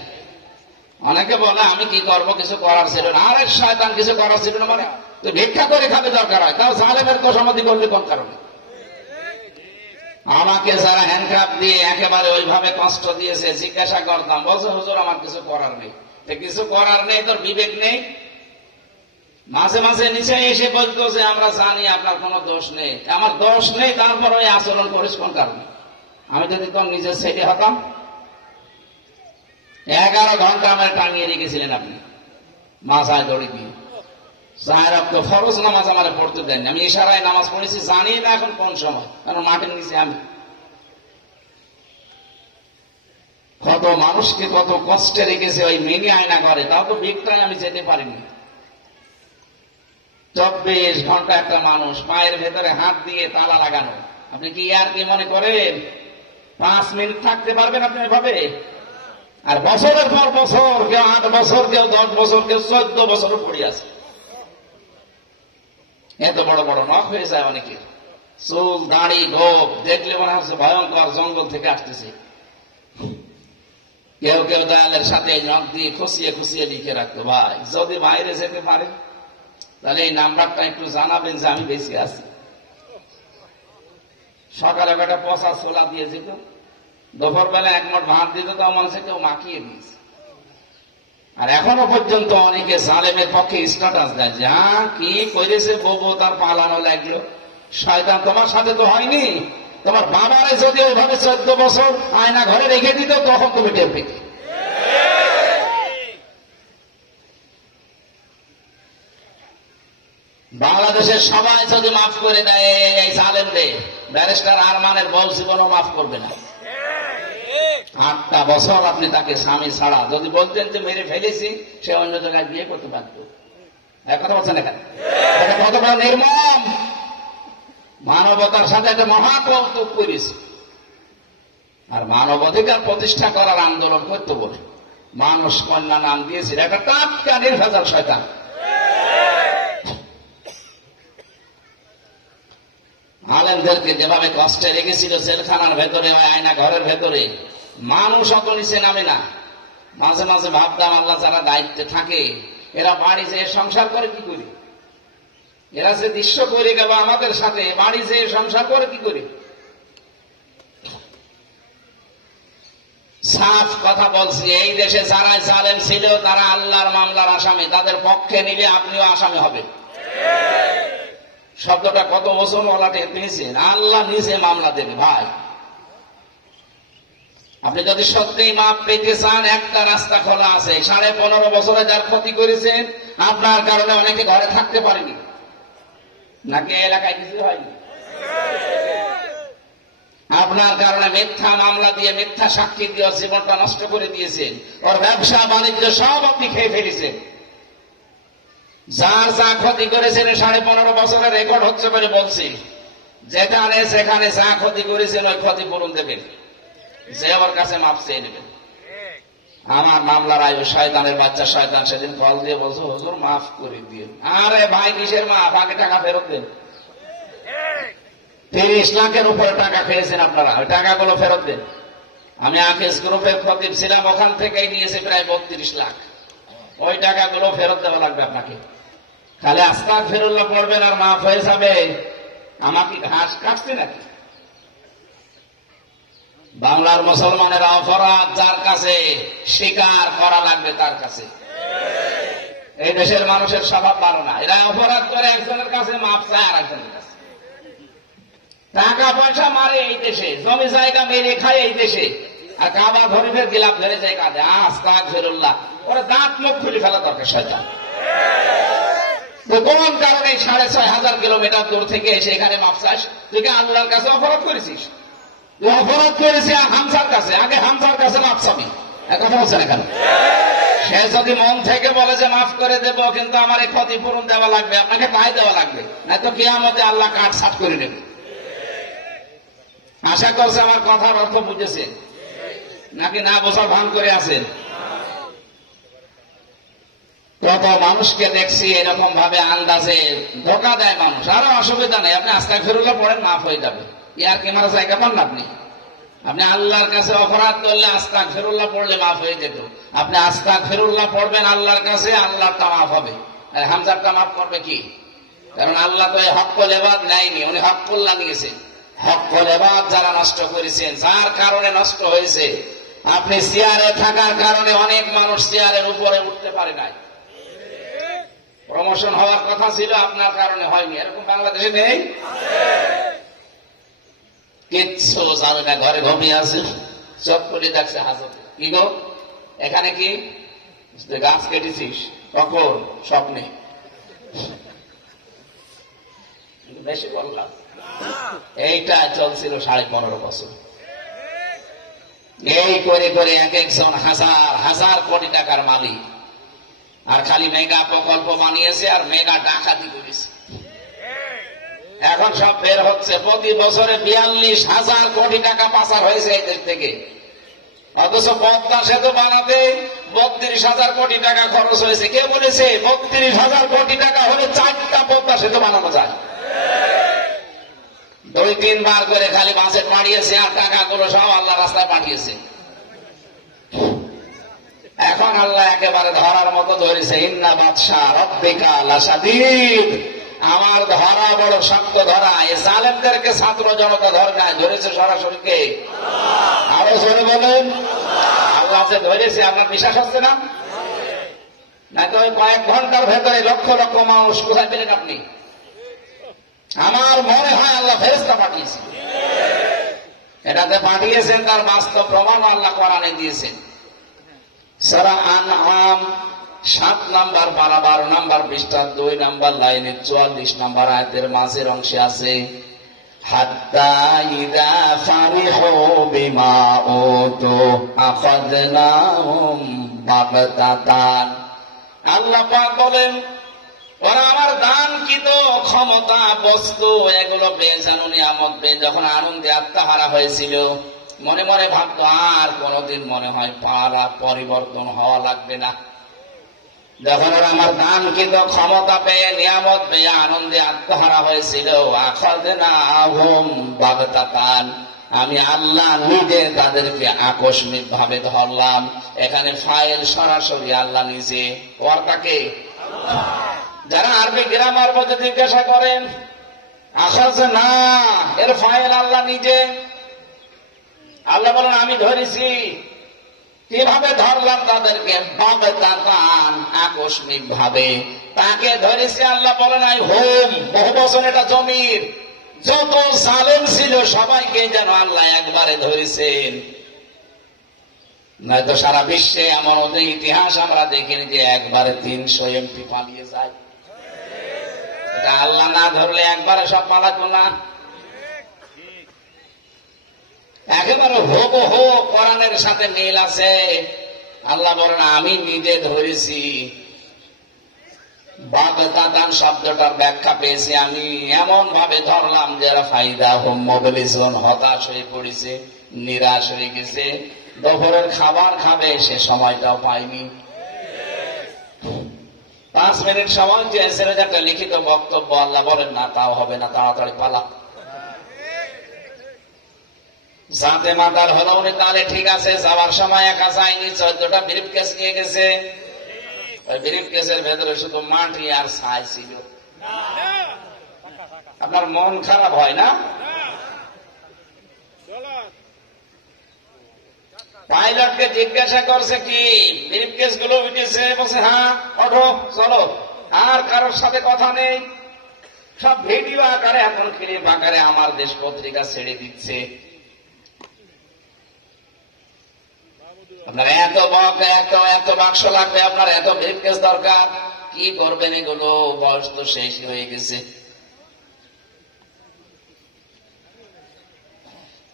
অনেকে বলে আমি কি করবো, কিছু করার ছিল না। আরেক শয়তান কিছু করার ছিল না, মানে তুই ভিক্ষা করে খাবে দরকার হয়, তাও জালেমের তোষামতি করলে কোন কারণে? আমাকে যারা হ্যান্ডকাপ দিয়ে একেবারে ওইভাবে কষ্ট দিয়েছে, জিজ্ঞাসা করতাম, বলছে হুজুর আমার কিছু করার নেই। কিছু করার নেই, তোর বিবেক নেই? মাঝে মাঝে নিচে এসে বলতো যে আমরা জানি আপনার কোনো দোষ নেই। আমার দোষ নেই, তারপর ওই আচরণ করিস কোন কারণে? আমি যদি তোর নিজের ছেলে হতাম, 11 ঘন্টা আমার টাঙিয়ে রেখেছিলেন আপনি মাথায় দড়ি দিয়ে। 4 ওয়াক্ত ফরজ নামাজ আমার পড়তে দেননি। আমি ইশারায় নামাজ পড়েছি, জানি না এখন কোন সময়, কারণ মাঠের নিচে আমি। কত মানুষকে কত কষ্টে রেখেছে ওই মিনি আয়না করে, তাও তো বিগটাই আমি যেতে পারিনি। 24 ঘন্টা একটা মানুষ পায়ের ভেতরে হাত দিয়ে তালা লাগানো। আপনি কি আর কি মনে করেন 5 মিনিট থাকতে পারবেন আপনি এভাবে? আর বছরের পর বছর, কেউ 8 বছর, কেউ 10 বছর, কেউ 14 বছরও পড়ে আছে। এত বড় বড় নখ হয়ে যায় অনেকের, চুল দাড়ি গোপ দেখলে মনে হচ্ছে ভয়ঙ্কর জঙ্গল থেকে আসতেছে। কেউ কেউ দেয়ালের সাথে নখ দিয়ে খুশিয়ে খুশিয়ে লিখে রাখতো, ভাই যদি বাইরে যেতে পারে তাহলে এই নাম্বারটা একটু জানাবেন যে আমি বেঁচে আছি। সকালে বেটা পচা ছোলা দিয়ে যেত, দুপুর বেলা 1 মুঠ ভাত দিত, তাও মানুষে কেউ মাখিয়ে দিয়েছে। আর এখনো পর্যন্ত অনেকে জালেমের পক্ষে স্ট্যাটাস দেয়, যা কি করেছে বউ তার পালানো লাগলো। শয়তান তোমার সাথে তো হয়নি, তোমার বাবারে যদি ওইভাবে 14 বছর আয়না ঘরে রেখে দিত তখন তুমি টের পেতে। বাংলাদেশের সবাই যদি মাফ করে দেয় এই জালেমদের, ব্যারিস্টার আরমানের বউ জীবনও মাফ করবে না। 8টা বছর আপনি তাকে স্বামী ছাড়া যদি বলতেন যে মেরে ফেলেছি, সে অন্য জায়গায় বিয়ে করতে পারত। এক কথা বলছেন এখানে, কত বড় নির্মম! মানবতার সাথে একটা মহাকৌতুক করেছে। আর মানবাধিকার প্রতিষ্ঠা করার আন্দোলন করতে বলে মানুষ কন্যা নাম দিয়েছিল, একটা টাটকা নির্ভেজাল শয়তান। আলেমদেরকে যেভাবে কষ্টে রেখেছিল জেলখানার ভেতরে, ওই আয়না ঘরের ভেতরে, মানুষ অত নিচে নামে না। মাঝে মাঝে ভাবতাম আল্লাহ যারা দায়িত্বে থাকে এরা বাড়ি যেয়ে সংসার করে কি করে? এরা যে দৃশ্য করে গেল আমাদের সাথে, বাড়ি যেয়ে সংসার করে কি করে? সাফ কথা বলছি, এই দেশে যারা জালেম ছিল তারা আল্লাহর মামলার আসামি। তাদের পক্ষে নিলে আপনিও আসামি হবেন। শব্দটা কত বছর ওলাটে পেয়েছেন। আল্লাহ নিজে মামলা দেবে ভাই। আপনি যদি সত্যিই মাপ পেতে চান, একটা রাস্তা খোলা আছে। 15.5 বছরে যার ক্ষতি করেছেন, আপনার কারণে অনেকে ঘরে থাকতে পারেনি, নাকি এলাকায় কিছু হয়নি। আপনার কারণে মিথ্যা মামলা দিয়ে, মিথ্যা সাক্ষী দিয়ে জীবনটা নষ্ট করে দিয়েছেন। ওর ব্যবসা বাণিজ্য সব আপনি খেয়ে ফেলেছেন। যার যা ক্ষতি করেছেন 15.5 বছরের রেকর্ড হচ্ছে বলে বলছি। যেখানে সেখানে যা ক্ষতি করেছেন ওই ক্ষতিপূরণ দেবেন, যে ওর কাছে মাপ চেয়ে নেবেন। আমার মামলার আয়ু শয়তানের বাচ্চা শয়তান সেদিন কল দিয়ে বলছো, হুজুর মাফ করে দিয়ে। আরে ভাই কিসের মাফ? আগে টাকা ফেরত দেন। 30 লাখের উপরে টাকা খেয়েছেন আপনারা, ওই টাকাগুলো ফেরত দেন। আমি আকিস গ্রুপের খতিব ছিলাম, ওখান থেকেই নিয়েছে প্রায় 32 লাখ। ওই টাকাগুলো ফেরত দেওয়া লাগবে আপনাকে। খালি আস্তাগফিরুল্লাহ পড়বেন আর মাফ হয়ে যাবে, আমাকে ঘাস কাটছে নাকি? বাংলার মুসলমানেরা অপরাধ যার কাছে স্বীকার করা লাগবে তার কাছে। এই দেশের মানুষের স্বভাব ভালো না, এরা অপরাধ করে একজনের কাছে মাপ চায় আর একজনের কাছে। টাকা পয়সা মারে এই দেশে, জমি জায়গা মেরে খায় এই দেশে, আর কাবা শরীফের গিলাপ ধরে যায় কাঁদে আস্তাগফিরুল্লাহ। ওরা দাঁত মুখ খুলে ফেলা দরকার শয়তান। কোন কারণে ৬,৫০০ কিলোমিটার দূর থেকে এসে এখানে মাপ চাস? তুই কি আল্লাহর কাছে অপরাধ করেছিস? তুই অপরাধ করেছিস হামসার কাছে, আগে হামসার কাছে মাপ চাবি। কথা বলছেন এখানে? সে যদি মন থেকে বলে যে মাফ করে দেব, কিন্তু আমার এই ক্ষতিপূরণ দেওয়া লাগবে, আপনাকে তাই দেওয়া লাগবে, না তো কিয়ামতে আল্লাহ কাট সাট করে নেবে। আশা করছে আমার কথার অর্থ বুঝেছেন নাকি না বোঝার ভান করে আছেন? কত মানুষকে দেখছি এরকম ভাবে আন্দাজে ধোকা দেয় মানুষ। আরো অসুবিধা নেই, আপনি আস্তাগফিরুল্লাহ পড়েন, মাফ হয়ে যাবে। ইয়ার কি মারা জায়গা পান না আপনি? আপনি আল্লাহর কাছে অপরাধ করলে আস্তাগফিরুল্লাহ পড়লে মাফ হয়ে যেত। আপনি আস্তাগফিরুল্লাহ পড়বেন আল্লাহর কাছে, আল্লাহরটা মাফ হবে। আর হামজারটা মাফ করবে কি? কারণ আল্লাহ তো এই হক্কুল ইবাদ নেয়নি, উনি হক্কুল্লাহ নিয়েছেন। হক্কুল ইবাদ যারা নষ্ট করেছেন, যার কারণে নষ্ট হয়েছে। আপনি চেয়ারে থাকার কারণে অনেক মানুষ চেয়ারের উপরে উঠতে পারে নাই। প্রমোশন হওয়ার কথা ছিল, আপনার কারণে হয়নি। এরকম বাংলাদেশে নেই? কিচ্ছু জানে না, ঘরে ঘুমিয়ে আছে, চট করে দেখছে হাজতে। কি গো এখানে কি গাছ কেটেছিস? কখন? স্বপ্নে। বেশি বললাম। এইটা চলছিল 15.5 বছর। এই করে করে এক একজন হাজার হাজার কোটি টাকার মালিক, আর খালি মেগা প্রকল্প বানিয়েছে আর মেগা ডাকাতি করেছে। এখন সব বের হচ্ছে, প্রতি বছরে 42,000 কোটি টাকা পাচার হয়েছে এই দেশ থেকে। অথচ পদ্মা সেতু বানাতে 32,000 কোটি টাকা খরচ হয়েছে। কে বলেছে 32,000 কোটি টাকা হলে 4টা পদ্মা সেতু বানানো যায়? 2-3 বার করে খালি বাজেট বাড়িয়েছে আর টাকাগুলো সব আল্লাহ রাস্তায় পাঠিয়েছে। এখন আল্লাহ একেবারে ধরার মতো ধরেছে। ইন্না বাদশা রব্বিকা লাশাদীদ, আমার ধরা বড় শক্ত ধরা। এই জালেমদেরকে ছাত্র জনতা ধরে নাই, ধরেছে সরাসরি কে? আরো জোরে বলেন। আল্লাহ যে ধরেছে, আপনার বিশ্বাস হচ্ছে না? নাকি ওই কয়েক ঘন্টার ভেতরে লক্ষ লক্ষ মানুষ কোথায় পেলেন আপনি? আমার মনে হয় আল্লাহ ফেরেশতা পাঠিয়েছেন। এটাতে পাঠিয়েছেন, তার বাস্তব প্রমাণ আল্লাহ কোরআনে দিয়েছেন। সূরা আনআম 7 নম্বর পারা 12 নম্বর পৃষ্ঠার 2 নম্বর লাইনে 44 নম্বর আয়াতের মাঝের অংশে আছে, হাত্তা ইযা ফারিহু বিমা উতু আখাযনাহুম বাগতাতান। আল্লাহ পাক বলেন, ওরা আমার দানকৃত ক্ষমতা বস্তু এগুলো বেজানো নিয়ামত পেয়ে যখন আনন্দে আত্মহারা হয়েছিল, মনে মনে ভাবতো আর কোনদিন মনে হয় পারা পরিবর্তন হওয়া লাগবে না। যখন ওরা আমার দানকৃত ক্ষমতা পেয়ে নিয়ামত পেয়ে আনন্দে আত্মহারা হয়েছিল, আখাযনাহুম বাগতাতান, আমি আল্লাহ নিজে তাদেরকে আকস্মিক ভাবে ধরলাম। এখানে ফাইল সরাসরি আল্লাহ নিজে, কর্তাকে। যারা আরবি গ্রামার মধ্যে জিজ্ঞাসা করেন আখাযনা, এর ফাইল আল্লাহ নিজে। আল্লাহ বলেন আমি ধরেছি। কিভাবে ধরলাম তাদেরকে? বাগতাতান, আকস্মিক ভাবে তাকে ধরেছি। আল্লাহ বলেন আই হোম, বহু বছর এটা জমির যত জালেম ছিল সবাইকে যেন আল্লাহ একবারে ধরেছেন। নয়তো সারা বিশ্বে এমন ওদের ইতিহাস আমরা দেখিনি যে একবারে 300 এমপি পালিয়ে যায়। এটা আল্লাহ না ধরলে একবারে সব পালাতো না। একেবারে হুবহু কোরআনের সাথে মিল আছে। আল্লাহ বলেন আমি নিজে ধরেছি। বাগতাতান শব্দটার ব্যাখ্যা পেয়েছি, আমি এমন ভাবে ধরলাম যারা ফাইদা হুম মুবলিসুন, হতাশ হয়ে পড়েছে, নিরাশ হয়ে গেছে। দুপুরের খাবার খাবে সে সময়টাও পায়নি। 5 মিনিট সময় চেয়েছিল একটা লিখিত বক্তব্য, আল্লাহ বলেন না তাও হবে না, তাড়াতাড়ি পালা। যাতে মাতার হলো উনি তাহলে ঠিক আছে, যাওয়ার সময় একা যায়নি, 14টা ব্রিফ কেস নিয়ে গেছে। ওই ব্রিফ কেসের ভেতরে শুধু মাটি আর ছাই ছিল। আপনার মন খারাপ হয় না? পাইলটকে জিজ্ঞাসা করছে কি ব্রিফকেস গুলো উঠেছে, বলছে হ্যাঁ ওঠো চলো, আর কারোর সাথে কথা নেই, সব ভিডিও আকারে এখন ক্লিপ আকারে আমার দেশ পত্রিকা ছেড়ে দিচ্ছে। আপনার এত বাক্স লাগবে, আপনার এত ব্রিফকেস দরকার, কি করবেন এগুলো? বয়স তো শেষ হয়ে গেছে।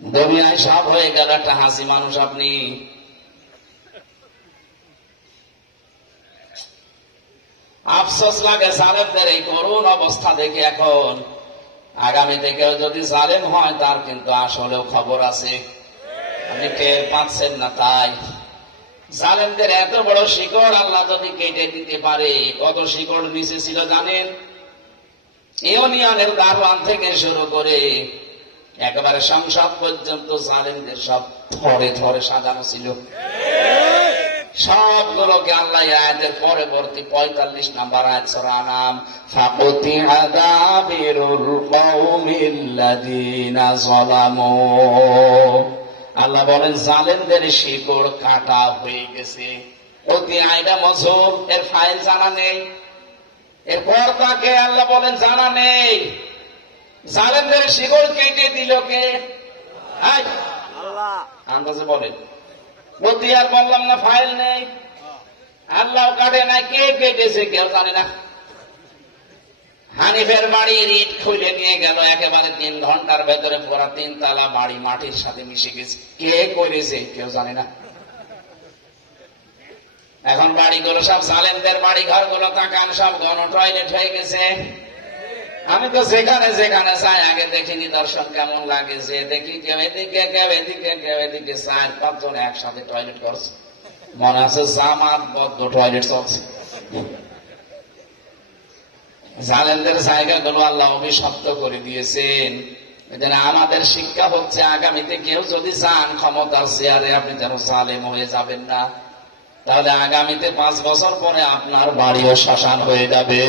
দুনিয়ায় সব হয়ে গেল, একটা হাসি মানুষ আপনি। আফসোস লাগে জালেমদের এই করুণ অবস্থা দেখে। এখন আগামী থেকেও যদি জালেম হয় তার কিন্তু আসলেও খবর আছে, আপনি টের পাচ্ছেন না। তাই জালেমদের এত বড় শিকড় আল্লাহ যদি কেটে দিতে পারে, কত শিকড় নিচে ছিল জানেন? ইউনিয়নের দারোয়ান থেকে শুরু করে একেবারে সংসদ পর্যন্ত জালেমদের সব থরে থরে সাজানো ছিল। সবগুলোকে আল্লাহ আয়াতের পরবর্তী 45 নম্বর আয়াত সূরা আনাম, ফাকুতিআ দাবিরুল কওমিল্লাযিনা যালামু, আল্লাহ বলেন জালেমদের শিকড় কাটা হয়ে গেছে। অতি আয়দা মজুর, এর ফাইল জানা নেই, এরপর তাকে আল্লাহ বলেন জানা নেই। জালেমদের শিকড় কেটে দিল কে? আল্লাহ। আন্দাজে বলেন, অতি আর বললাম না ফাইল নেই, আল্লাহ কাটে না, কে কেটেছে কেউ জানে না। হানিফের বাড়ির ইট খুলে নিয়ে গেল, একেবারে 3 ঘন্টার ভেতরে পুরা 3 তলা বাড়ি মাটির সাথে মিশে গেছে, কে করেছে কেউ জানে না। এখন বাড়িগুলো সব জালেমদের বাড়ি, ঘরগুলো তাকান সব গণ টয়লেট হয়ে গেছে। আমি তো যেখানে যেখানে চাই আগে দেখি নিদর্শন কেমন লাগে, যে দেখি কেউ এদিকে কেউ এদিকে কেউ এদিকে, 4-5 জন একসাথে টয়লেট করছে, মনে আছে জামাতবদ্ধ টয়লেট চলছে। জালেমদের জায়গাগুলো আল্লাহ অভিশপ্ত করে দিয়েছেন। আমাদের শিক্ষা হচ্ছে আগামীতে কেউ যদি চান ক্ষমতার চেয়ারে, আপনি যেন জালেম হয়ে যাবেন না, তাহলে আগামীতে 5 বছর পরে আপনার বাড়িও শ্মশান হয়ে যাবে।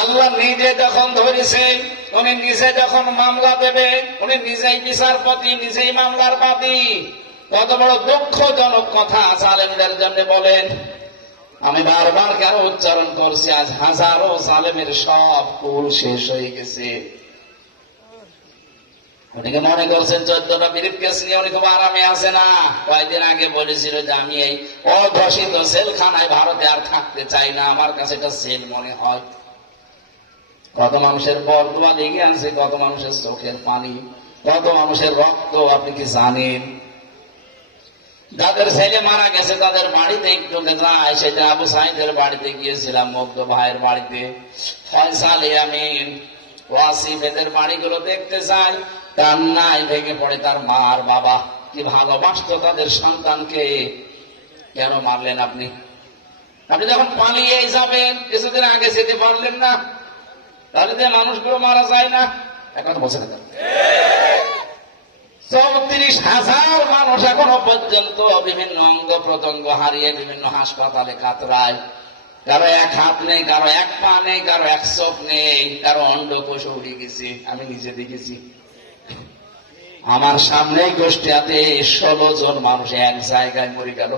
আল্লাহ নিজে যখন ধরেছেন, উনি নিজে যখন মামলা দেবে, উনি নিজেই বিচারপতি, নিজেই মামলার বাদী। কত বড় দুঃখজনক কথা জালেমদের জন্য বলেন। আমি বারবার কেন উচ্চারণ করছি, আজ হাজারো জালেমের সব কুল শেষ হয়ে গেছে। উনিকে মনে করছেন 14টা ব্রিফকেস নিয়ে উনি খুব আরামে আছে না। কয়েকদিন আগে বলেছিল যে আমি এই অঘোষিত সেলখানায় ভারতে আর থাকতে চাই না, আমার কাছে এটা সেল মনে হয়। কত মানুষের বরদোয়া লেগে আছে, কত মানুষের চোখের পানি, কত মানুষের রক্ত আপনি কি জানেন? যাদের ছেলে মারা গেছে তাদের বাড়িতে একটু যায়, সেটা আবু সাইদের বাড়িতে গিয়েছিলাম, মুগ্ধ ভাইয়ের বাড়িতে, ফয়সাল ইয়ামিন, ওয়াসিফ, এদের বাড়িগুলো দেখতে চাই, কান্নায় ভেঙে পড়ে তার মা আর বাবা। কি ভালোবাসতো তাদের সন্তানকে, কেন মারলেন আপনি? আপনি যখন পালিয়ে যাবেন, কিছুদিন আগে যেতে পারলেন না, তাহলে যে মানুষগুলো মারা যায় না? এখন বলছে না, 34,000 মানুষ এখনো পর্যন্ত বিভিন্ন অঙ্গ প্রত্যঙ্গ হারিয়ে বিভিন্ন হাসপাতালে কাতরায়। কারো 1 হাত নেই, কারো 1 পা নেই, কারো 1 চোখ নেই, কারো অন্ডকোষ উড়ে গেছে। আমি নিজে দেখেছি, আমার সামনে গোষ্ঠীতে 16 জন মানুষ এক জায়গায় মরে গেল।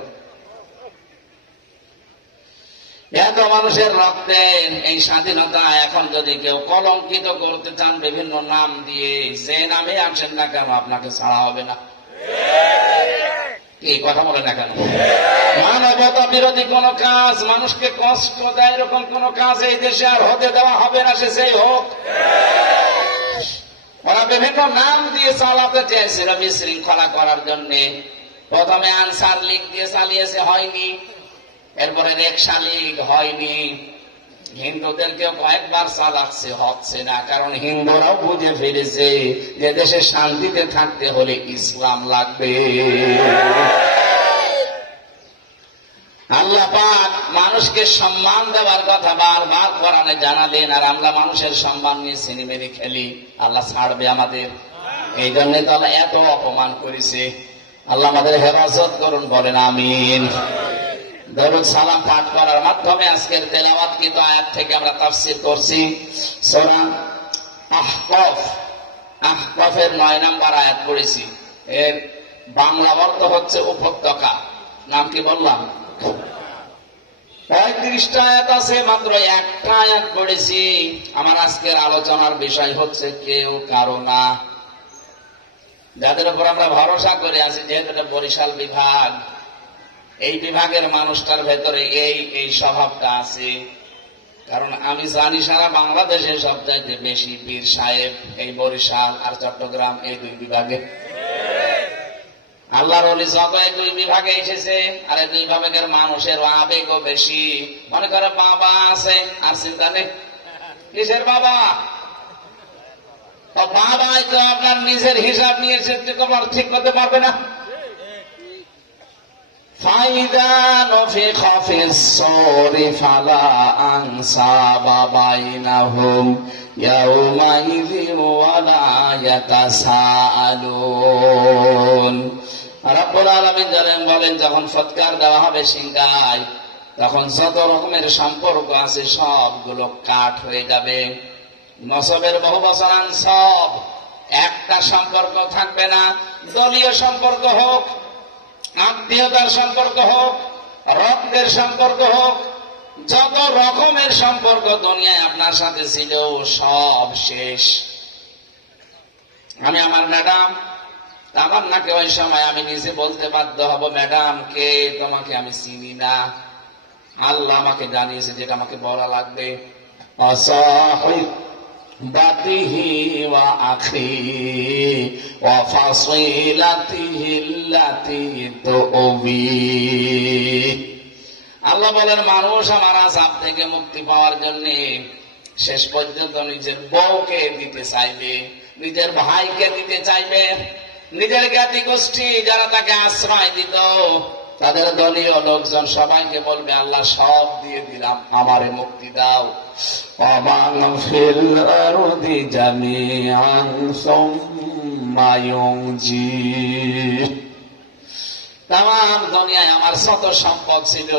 এত মানুষের রক্তের এই স্বাধীনতা এখন যদি কেউ কলঙ্কিত করতে চান বিভিন্ন নাম দিয়ে, যে নামে আসেন না কেন আপনাকে ছাড়া হবে না। এই কথা বলে না কেন? মানবতা বিরোধী কোন কাজ, মানুষকে কষ্ট দেয় এরকম কোন কাজ এই দেশে আর হতে দেওয়া হবে না, সে যেই হোক। ওরা বিভিন্ন নাম দিয়ে চালাতে চেয়েছিল বিশৃঙ্খলা করার জন্য। প্রথমে আনসার লীগ দিয়ে চালিয়েছে, হয়নি। এরপরে রেকশা লীগ, হয়নি। হিন্দুদেরকেও কয়েকবার চালাচ্ছে, হচ্ছে না। কারণ হিন্দুরাও বুঝে ফিরেছে যে দেশে শান্তিতে থাকতে হলে ইসলাম লাগবে। আল্লাহ পাক মানুষকে সম্মান দেওয়ার কথা বারবার কোরআনে জানালেন, আর আমরা মানুষের সম্মান নিয়ে সিনেমেরি খেলি। আল্লাহ ছাড়বে আমাদের? এই জন্য তো আল্লাহ এত অপমান করেছে। আল্লাহ আমাদের হেফাজত করুন, বলেন আমিন। দরুদ সালাম পাঠ করার মাধ্যমে আজকের তেলাওয়াতকৃত আয়াত থেকে আমরা তাফসীর করছি সূরা আহকাফ। আহকাফের 9 নম্বর আয়াত পড়েছি। এর বাংলা অর্থ হচ্ছে উপত্যকা। নাম কি বললাম? 35টা আয়াত আছে, মাত্র একটা আয়াত পড়েছি। আমার আজকের আলোচনার বিষয় হচ্ছে কেউ কারো না, যাদের উপর আমরা ভরসা করে আছি। যেহেতু এটা বরিশাল বিভাগ, এই বিভাগের মানুষটার ভেতরে এই স্বভাবটা আছে। কারণ আমি জানি সারা বাংলাদেশে সবচাইতে বেশি পীর সাহেব এই বরিশাল আর চট্টগ্রাম, এই 2 বিভাগে। আল্লাহর ওলি যত এই 2 বিভাগে এসেছে, আর এই 2 বিভাগের মানুষের আবেগও বেশি। মনে করে বাবা আছে আর চিন্তা নেই। কিসের বাবা? তো বাবাই তো আপনার নিজের হিসাব নিয়ে ঠিক করতে পারবে না। فَإِذَا نُفِخَ فِي الصُّورِ فَلَا أَنْسَابَ بَيْنَهُمْ يَوْمَئِذٍ وَلَا يَتَسَاءَلُونَ। রব্বুল আলামিন বলেন, যখন ফৎকার দেওয়া হবে সিংহায়, তখন যত রকমের সম্পর্ক আছে সবগুলো কাট হয়ে যাবে। নসবের বহুবচন আনসাব, একটা সম্পর্ক থাকবে না। দলীয় সম্পর্ক হোক, আত্মীয়তার সম্পর্ক হোক, রক্তের সম্পর্ক হোক, যত রকমের সম্পর্ক দুনিয়ায় আপনার সাথে ছিল সব শেষ। আমি আমার ম্যাডাম, আমার নাকি ওই সময় আমি নিজে বলতে বাধ্য হব, ম্যাডাম কে, তোমাকে আমি চিনি না। আল্লাহ আমাকে জানিয়েছে যেটা আমাকে বলা লাগবে। বাতিহি ওয়া আখি ওয়া ফাসিলাতিহি আল্লাতী তুবি। আল্লাহ বলেন, মানুষ আমার আযাব থেকে মুক্তি পাওয়ার জন্য শেষ পর্যন্ত নিজের বউকে দিতে চাইবে, নিজের ভাইকে দিতে চাইবে, নিজের জ্ঞাতি গোষ্ঠী যারা তাকে আশ্রয় দিত, তাদের দলীয় লোকজন সবাইকে বলবে, আল্লাহ সব দিয়ে দিলাম, আমারে মুক্তি দাও। ওয়ামান ফিল আরদি জামিআন সুম্মা ইউনজি। তামাম দুনিয়ায় আমার যত সম্পদ ছিল,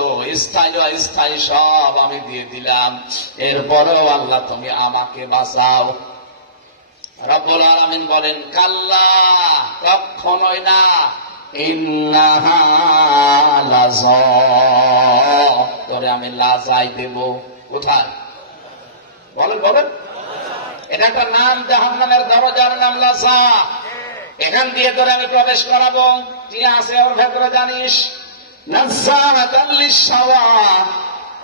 স্থায়ী অস্থায়ী সব আমি দিয়ে দিলাম, এরপরেও আল্লাহ তুমি আমাকে বাঁচাও। রব্বুল আলামিন বলেন, কাল্লা, কখনোই না, ইন্নাহা লাযা, তোরে আমি লাজাই দেব। কোথায়? বলেন বলেন। এটা একটা নাম, জাহান্নামের দরজার নাম লাযা। এখান দিয়ে তোরে আমি প্রবেশ করাবো। কি আছে ওর ভেতরে জানিস? নাযাআতান লিশ-শাওয়া।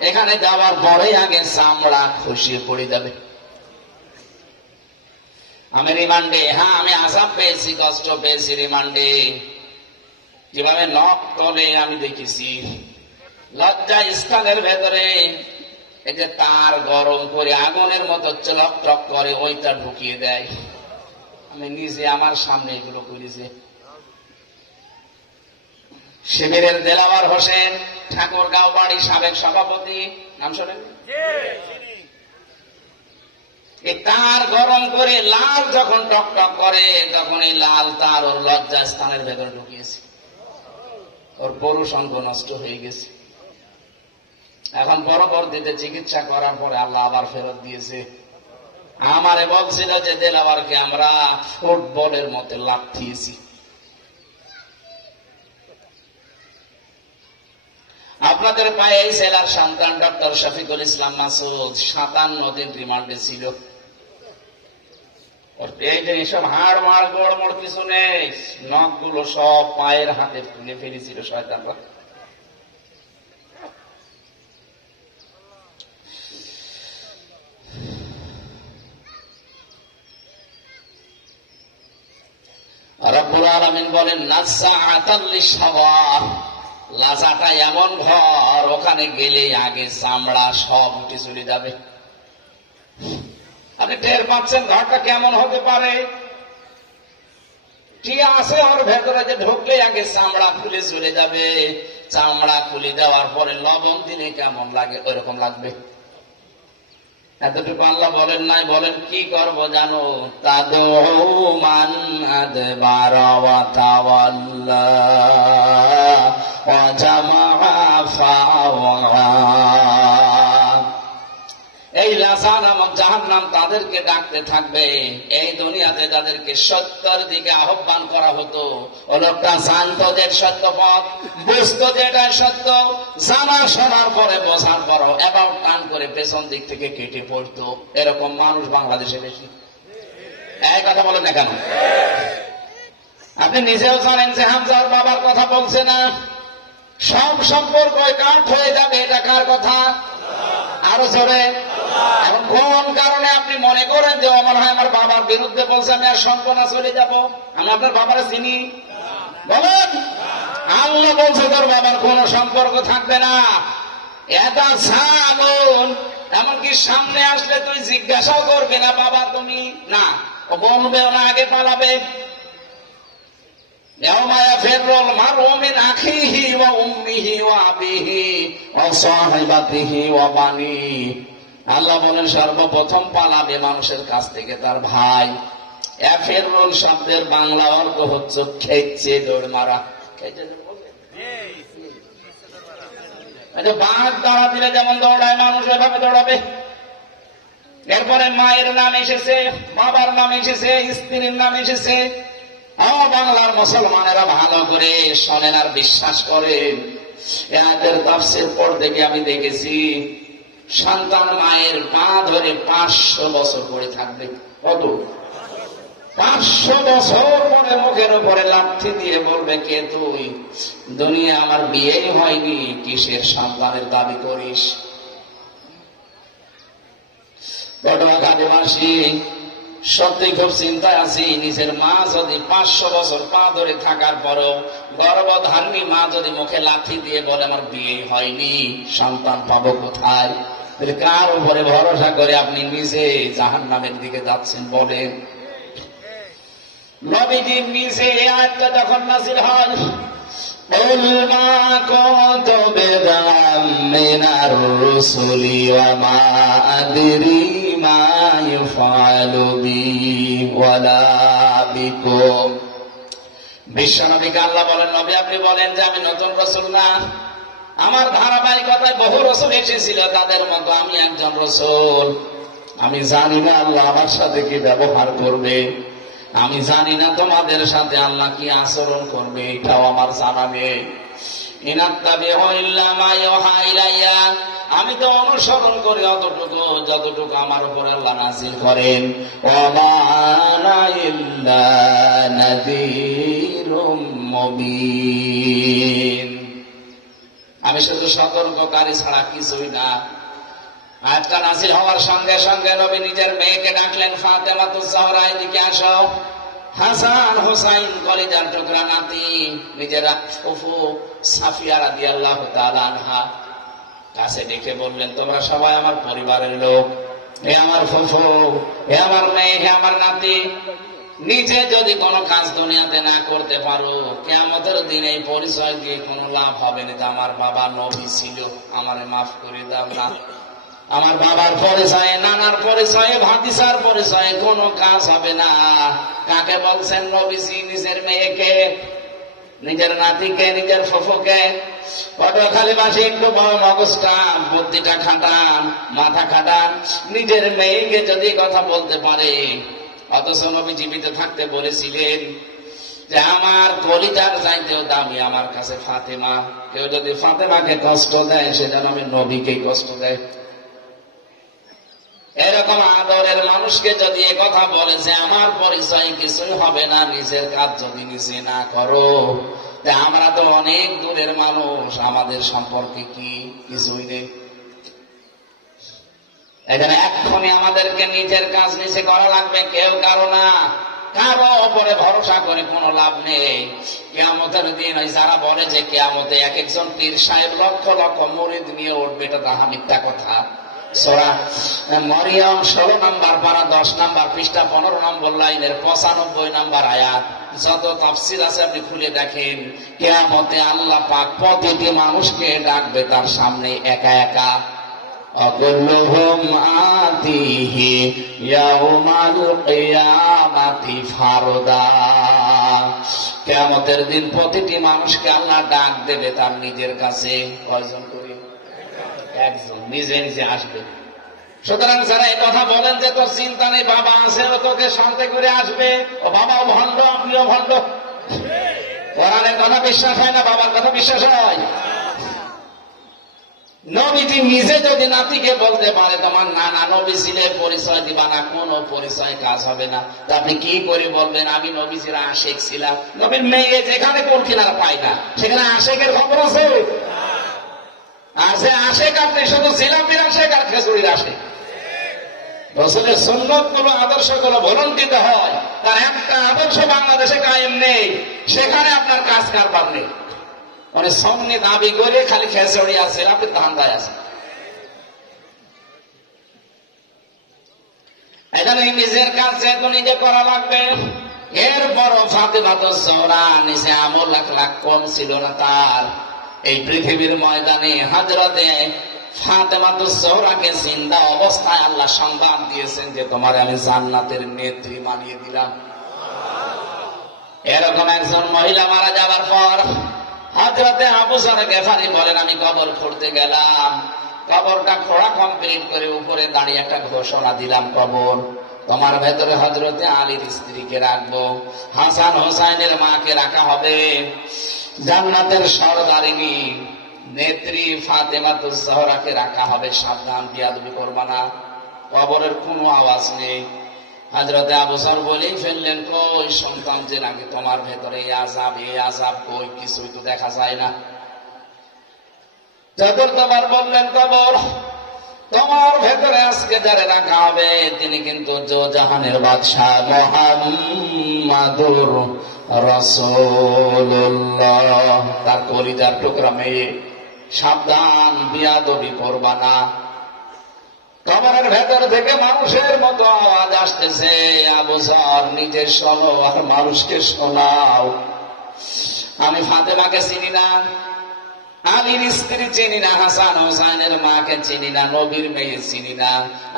এখানে যাওয়ার পরে আগে চামড়া খসিয়ে পড়ে যাবে। আমি রিমান্ডে, হ্যাঁ আমি আযাব পেয়েছি, কষ্ট পেয়েছি রিমান্ডে। কিভাবে নখ তলে আমি দেখেছি। লজ্জা স্থানের ভেতরে এই যে তার গরম করে আগুনের মতো চলক টক করে, ওইটা ঢুকিয়ে দেয়। আমি নিজে আমার সামনে এগুলো করেছি। শিবিরের দেলাওয়ার হোসেন ঠাকুরগাঁও বাড়ি সাবেক সভাপতি, নাম শোনেন? তার গরম করে লাল যখন টক টক করে, তখন এই লাল তার ওর লজ্জা স্থানের ভেতরে ঢুকিয়েছে। ওর পুরুষ অঙ্গ নষ্ট হয়ে গেছে। এখন পরবর্তীতে চিকিৎসা করার পরে আল্লাহ আবার ফেরত দিয়েছে। আমারে বলছিল যে দেলাওয়ারকে আমরা ফুটবলের মতো লাথিয়েছি। আপনাদের পায়ে এই জেলার সন্তান ডক্টর শফিকুল ইসলাম মাসুদ 57 দিন রিমান্ডে ছিল। এই যে এসব হাড় মাড় গোড়মোড় কিছু নেই, নখগুলো সব পায়ের হাতে তুলে ফেলেছিল শয়তানরা। রব্বুল আলামিন বলেন, নাযাআতান লিশ-শাওয়া, লাজাটা এমন ঘর, ওখানে গেলে আগে চামড়া সব উঠে চলে যাবে। আপনি টের পাচ্ছেন ঘরটা কেমন হতে পারে? কি আছে ওর ভেতরে যে ঢুকলে আগে চামড়া খুলে চলে যাবে। চামড়া খুলে দেওয়ার পরে লবণ দিলে কেমন লাগে, ওইরকম লাগবে। এতটুকু আল্লাহ বলেন নাই, বলেন কি করবো জানো? তাদউ মান আদবারা ওয়া তাওয়াল্লা এই লাসা নামক জাহান্নাম তাদেরকে ডাকতে থাকবে। এই দুনিয়াতে তাদেরকে সত্যের দিকে আহ্বান করা হতো, ও লোকটা জানত যে সত্য পথ, বুঝত যে এটা সত্য, জানা শোনার পরে বোঝার পরও এবার টান করে পেছন দিক থেকে কেটে পড়তো। এরকম মানুষ বাংলাদেশে বেশি। এই কথা বলেন না কেন? আপনি নিজেও জানেন যে হামজার বাবার কথা বলছে না, সব সম্পর্ক কাট হয়ে যাবে। এটা কার কথা? আরো জোরে। এখন কোন কারণে আপনি মনে করেন যে মনে হয় আমার বাবার বিরুদ্ধে বলছে, আমি আর সম্পর্ক চলে যাব? আমি আপনার বাবারে চিনি? বলেন। আল্লাহ বলছে তোর বাবার কোন সম্পর্ক থাকবে না। এটা ছাগল, এমনকি সামনে আসলে তুই জিজ্ঞাসাও করবে না বাবা তুমি, না বলবে না, আগে পালাবে। আল্লাহ বলেন সর্বপ্রথম পালাবে মানুষের কাছ থেকে তার ভাই। ফেররোল শব্দের বাংলা অর্থ হচ্ছে খেচ্ছে দৌড় মারা। বাঘ দাঁড়া দিলে যেমন দৌড়ায় মানুষ এভাবে দৌড়াবে। এরপরে মায়ের নাম এসেছে, বাবার নাম এসেছে, স্ত্রীর নাম এসেছে। বাংলার মুসলমানেরা ভালো করে শোনেন আর বিশ্বাস করেন। এদের তাফসীর পড়তে গিয়ে আমি দেখেছি সন্তান মায়ের পা ধরে 500 বছর পরে থাকবে। কত? 500 বছর পরে মুখের উপরে লাথি দিয়ে বলবে, কে তুই? দুনিয়া আমার বিয়েই হয়নি, কিসের সন্তানের দাবি করিস? পটুয়াখালীবাসী সত্যি খুব চিন্তায় আছি। নিজের মা যদি 500 বছর পা ধরে থাকার পরও গর্ভধারিণী মা যদি মুখে লাথি দিয়ে বলে আমার বিয়ে হয়নি, সন্তান পাবো কোথায়? কার উপরে ভরসা করে আপনি নিজে জাহান্নামের দিকে যাচ্ছেন বলেন? নবীজির নিজে আয়াতটা যখন নাযিল হয়, قُلْ مَا كُنتُ بِدْعًا مِّنَ الرُّسُلِ وَمَا أَدْرِي مَا يُفْعَلُ بِي وَلَا بِكُمْ। বিশ্বনবীকে আল্লাহ বলেন, নবী আপনি বলেন যে আমি নতুন রাসূল না, আমার ধারাবাহিকতায় বহু রাসূল এসেছিল, তাদের মতো আমি একজন রাসূল। আমি জানি না আল্লাহ আমার সাথে কি ব্যবহার করবে, আমি জানি না তোমাদের সাথে আল্লাহ কি আচরণ করবে, এটাও আমার জানা নেই। আমি তো অনুসরণ করি অতটুকু যতটুকু আমার উপর আল্লাহ নাযিল করেন। ওয়া আনা ইল্লা নাযীরুম মুবিন, আমি শুধু সতর্ককারী ছাড়া কিছুই না। আয়াতটা নাযিল হওয়ার সঙ্গে সঙ্গে নবী নিজের মেয়েকে ডাকলেন, ফাতেমাতুজ জাহরা এদিকে আসো। হাসান হুসাইন কলিজার টুকরা নাতি, নিজের ফুফু সাফিয়া রাদিয়াল্লাহু তাআলা আনহা কাছে ডেকে বললেন, তোমরা সবাই আমার পরিবারের লোক, হে আমার ফুফু, হে আমার মেয়ে, হে আমার নাতি, নিজে যদি কোনো কাজ দুনিয়াতে না করতে পারো, কিয়ামতের দিন এই পরিচয় দিয়ে কোনো লাভ হবে না। আমার বাবা নবী ছিল, আমারে মাফ করে দাও না। আমার বাবার পরিচয়ে, নানার পরিচয়ে, ভাতিজার পরিচয়ে কোনো কাজ হবে না। কাকে বলছেন? নবীজি নিজের মেয়েকে, নিজের নাতিকে, নিজের ফুফুকে। পটুয়াখালীবাসী একটু বড় মগজটা, বুদ্ধিটা খাটান, মাথা খাটান। নিজের মেয়েকে যদি কথা বলতে পারে, অথচ নবী জীবিত থাকতে বলেছিলেন যে আমার কলিজার চাইতেও দামি আমার কাছে ফাতেমা। কেউ যদি ফাতেমাকে কষ্ট দেয়, সে যেন আমি নবীকেই কষ্ট দেয়। এরকম আদরের মানুষকে যদি এ কথা বলে যে আমার পরিচয় কিছুই হবে না, নিজের কাজ যদি নিজে না করো, তা আমরা তো অনেক দূরের মানুষ, আমাদের সম্পর্কে কি কিছুই নেই। এখানে এক্ষুনি আমাদেরকে নিজের কাজ নিজে করা লাগবে, কেউ কারো না। কারো ওপরে ভরসা করে কোনো লাভ নেই। কিয়ামতের দিন ওই যারা বলে যে কিয়ামতে এক একজন পীর সাহেব লক্ষ লক্ষ মুরিদ নিয়ে উঠবে, এটা তাহা মিথ্যা কথা। সূরা মরিয়ম 16 নম্বর পারা 10 নম্বর পৃষ্ঠা 15 নম্বর লাইনের 95 নম্বর আয়াত। যত তাফসীর আছে আপনি খুলে দেখেন, কিয়ামতে আল্লাহ পাক প্রতিটি মানুষকে ডাকবে তার সামনে একা একা। অকুল্লুহুম আতিহি ইয়াউমাল কিয়ামাতি ফারদা। কিয়ামতের দিন প্রতিটি মানুষকে আল্লাহ ডাক দেবে তার নিজের কাছে। কয়জন করে? একজন, নিজে নিজে আসবে। সুতরাং যারা এই কথা বলেন যে তোর চিন্তা নেই, বাবা আছে, ও তোকে শান্তি করে আসবে, ও বাবাও ভণ্ড, আপনিও ভণ্ড। কোরআনের কথা বিশ্বাস হয় না, বাবার কথা বিশ্বাস হয়? নবীজি নিজে যদি নাতিকে বলতে পারে তোমার নানা নবী ছিলেন, পরিচয় দিবা না, কোন পরিচয় কাজ হবে না, তা আপনি কি করে বলবেন আমি নবীজির আশেক ছিলাম? নবীর মেয়ে যেখানে কোন কিনার পায় না সেখানে আশেকের খবর আছে? আছে আশেক, আপনি শুধু জিলাপির আশেক আর খেজুরির আশেক। রাসূলের সুন্নাত গুলো, আদর্শ গুলো ভুলন্টিত হয়, তার একটা আদর্শ বাংলাদেশে কায়েম নেই, সেখানে আপনার কাজ কারবার নেই। মানে সামনে দাবি করে খালি খেজুরি আছে, আপনি ধান্দায় আছে। এখানে নিজের কাজ যেহেতু নিজে করা লাগবে। এরপরও ফাতেমা জোহরা নিজে আমল লাখ লাখ কম ছিল না তার। এই পৃথিবীর ময়দানে হযরতে ফাতেমা জোহরাকে জিন্দা অবস্থায় আল্লাহ সংবাদ দিয়েছেন যে তোমার আমি জান্নাতের নেত্রী বানিয়ে দিলাম। এরকম একজন মহিলা মারা যাবার পর হযরতে আবু যর গিফারি বলেন আমি কবর খুঁড়তে গেলাম, কবরটা খোঁড়া কমপ্লিট করে উপরে দাঁড়িয়ে একটা ঘোষণা দিলাম, কবর তোমার ভেতরে হযরতে আলীর স্ত্রীকে রাখবো, হাসান হোসাইনের মাকে রাখা হবে, জান্নাতের সরদারিনী নেত্রী ফাতেমা জোহরাকে রাখা হবে, সাবধান বিয়াদবি করবা না। কবরের কোনো আওয়াজ নেই। হযরতে আবু যর বলেই ফেললেন, কই সন্তান যে নাকি তোমার ভেতরে এই আযাব কই, কিছুই তো দেখা যায় না। চতুর্থবার বললেন, কবর তোমার ভেতরে আজকে যারে রাখা হবে তিনি কিন্তু জাহানের বাদশাহ মুহাম্মাদুর রাসূলুল্লাহ, তার কলিজার টুকরা মেয়ে, সাবধান বিয়াদবি করবা না। কবরের ভেতর থেকে মানুষের মতো আওয়াজ আসতেছে, আবু যর নিজে শোনো আর মানুষকে শোনাও। আমি ফাতেমাকে চিনি না, আলীর স্ত্রী চিনি না, হাসান হোসাইনের মাকে চিনি না, নবীর মেয়ে চিনি না,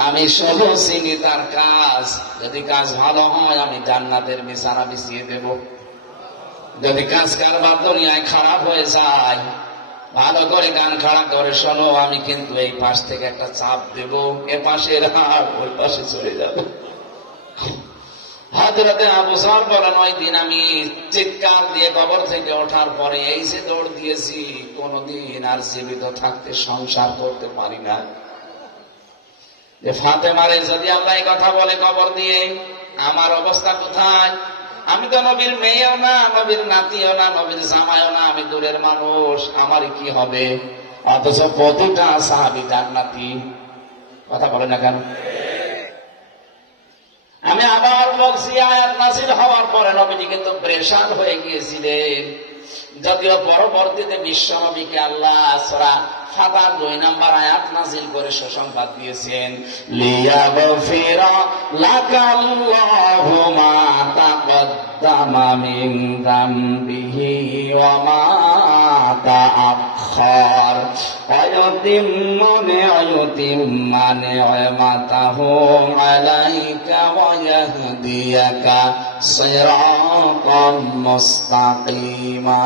আমি শুধু চিনি তার কাজ। যদি কাজ ভালো হয় আমি জান্নাতের বিছানা বিছিয়ে দেব, যদি কাজ কারবার দুনিয়ায় খারাপ হয়ে যায় ভালো করে গান খাড়া করে শোনো, আমি কিন্তু এই পাশ থেকে একটা চাপ দেব, এ পাশে রাখ, ওই পাশে চলে যাবে। হযরতে আবু যর বলেন, ওই দিন আমি চিৎকার দিয়ে কবর থেকে ওঠার পরে এই যে দৌড় দিয়েছি, কোনদিন আর জীবিত থাকতে সংসার করতে পারি না। যে ফাতেমারে যদি আল্লাহ এই কথা বলে কবর দিয়ে, আমার অবস্থা কোথায়? আমি তো নবীর মেয়েও না, নবীর নাতিও না, নবীর জামাইও না, আমি দূরের মানুষ, আমার কি হবে? অথচ প্রতিটা সাহাবী জান্নাতি। কথা বলে না কেন? আমি আবার বলছি, আয়াত নাযিল হওয়ার পরে নবীজি কিন্তু পরেশান হয়ে গিয়েছিলেন, যদিও পরবর্তীতে বিশ্বনবীকে আল্লাহ সূরা ফাতার 2 নম্বর আয়াত নাযিল করে সুসংবাদ দিয়েছেন, লিয়াগফিরা লাকাল্লাহু মা তাকদ্দামা মিন যামবিহি ওয়া মা তাআখার ওয়া ইউতিম্মা নি'মাতাহু আলাইকা ওয়া ইয়াহদিয়াকা সিরাতাম মুস্তাকিমা।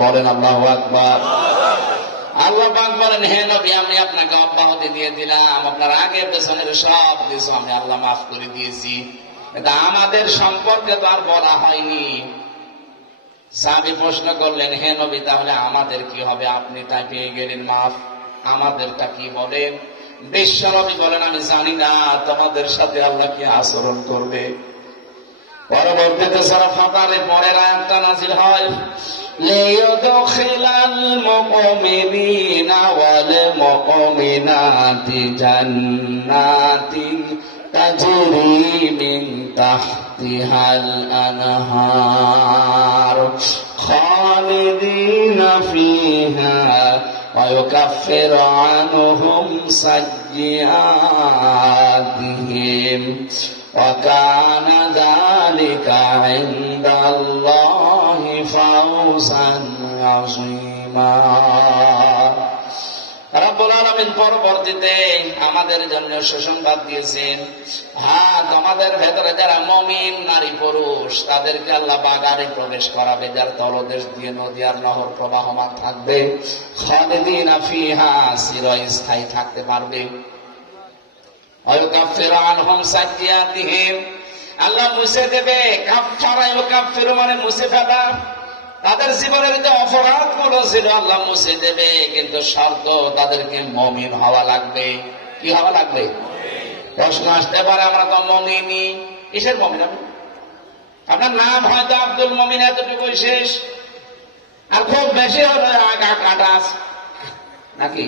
বলেন আল্লাহু আকবার। আল্লাহ পাক বলেন, হে নবী আমি আপনাকে অব্যাহতি দিয়ে দিলাম, আপনার আগে পেছনের সব কিছু আমি আল্লাহ মাফ করে দিয়েছি। এটা আমাদের সম্পর্কে তো আর বলা হয়নি। সাহাবী প্রশ্ন করলেন, হে নবী তাহলে আমাদের কি হবে? আপনি তাই পেয়ে গেলেন মাফ, আমাদেরটা কি বলেন? বিশ্ব নবী বলেন, আমি জানি না তোমাদের সাথে আল্লাহ কি আচরণ করবে। পরবর্তীতে সূরা ফাতারের পরের আয়াতটা নাযিল হয়, লিইউদখিলাল মুমিনিনা ওয়াল মুমিনাতি জান্নাতিন তাজরি মিন তাহতিহাল আনহার খালিদিনা ফিহা ওয়া ইউকাফফিরু আনহুম সাইয়্যাতিহিম ওয়া কানা যালিকা ইনদাল্লাহি ফাওজান আযীমা। রব্বুল আলামিন পরবর্তীতে আমাদের জন্য সুসংবাদ দিয়েছেন, হ্যাঁ তোমাদের ভেতরে যারা মুমিন নারী পুরুষ তাদেরকে আল্লাহ বাগানে প্রবেশ করাবে, যার তলদেশ দিয়ে নদী আর নহর প্রবাহমান থাকবে, খালিদিনা ফিহা চিরস্থায়ী থাকতে পারবে। ওয়ায়ুকাফিরু আনহুম সাইয়্যাতিহিম, আল্লাহ মুছে দেবে, কাফফারা ইউকাফিরু মানে মুছে ফেলা, তাদের জীবনের যে অপরাধ গুলো ছিল আল্লাহ মুছে দেবে, কিন্তু শর্ত তাদেরকে মুমিন হওয়া লাগবে। কি হওয়া লাগবে? প্রশ্ন আসতে পারে আমরা তো মুমিনই, কিসের মুমিন? আপনার নাম হয়তো আব্দুল মুমিন, এতটুকুই শেষ, আর খুব বেশি হলো আগা কাটা নাকি?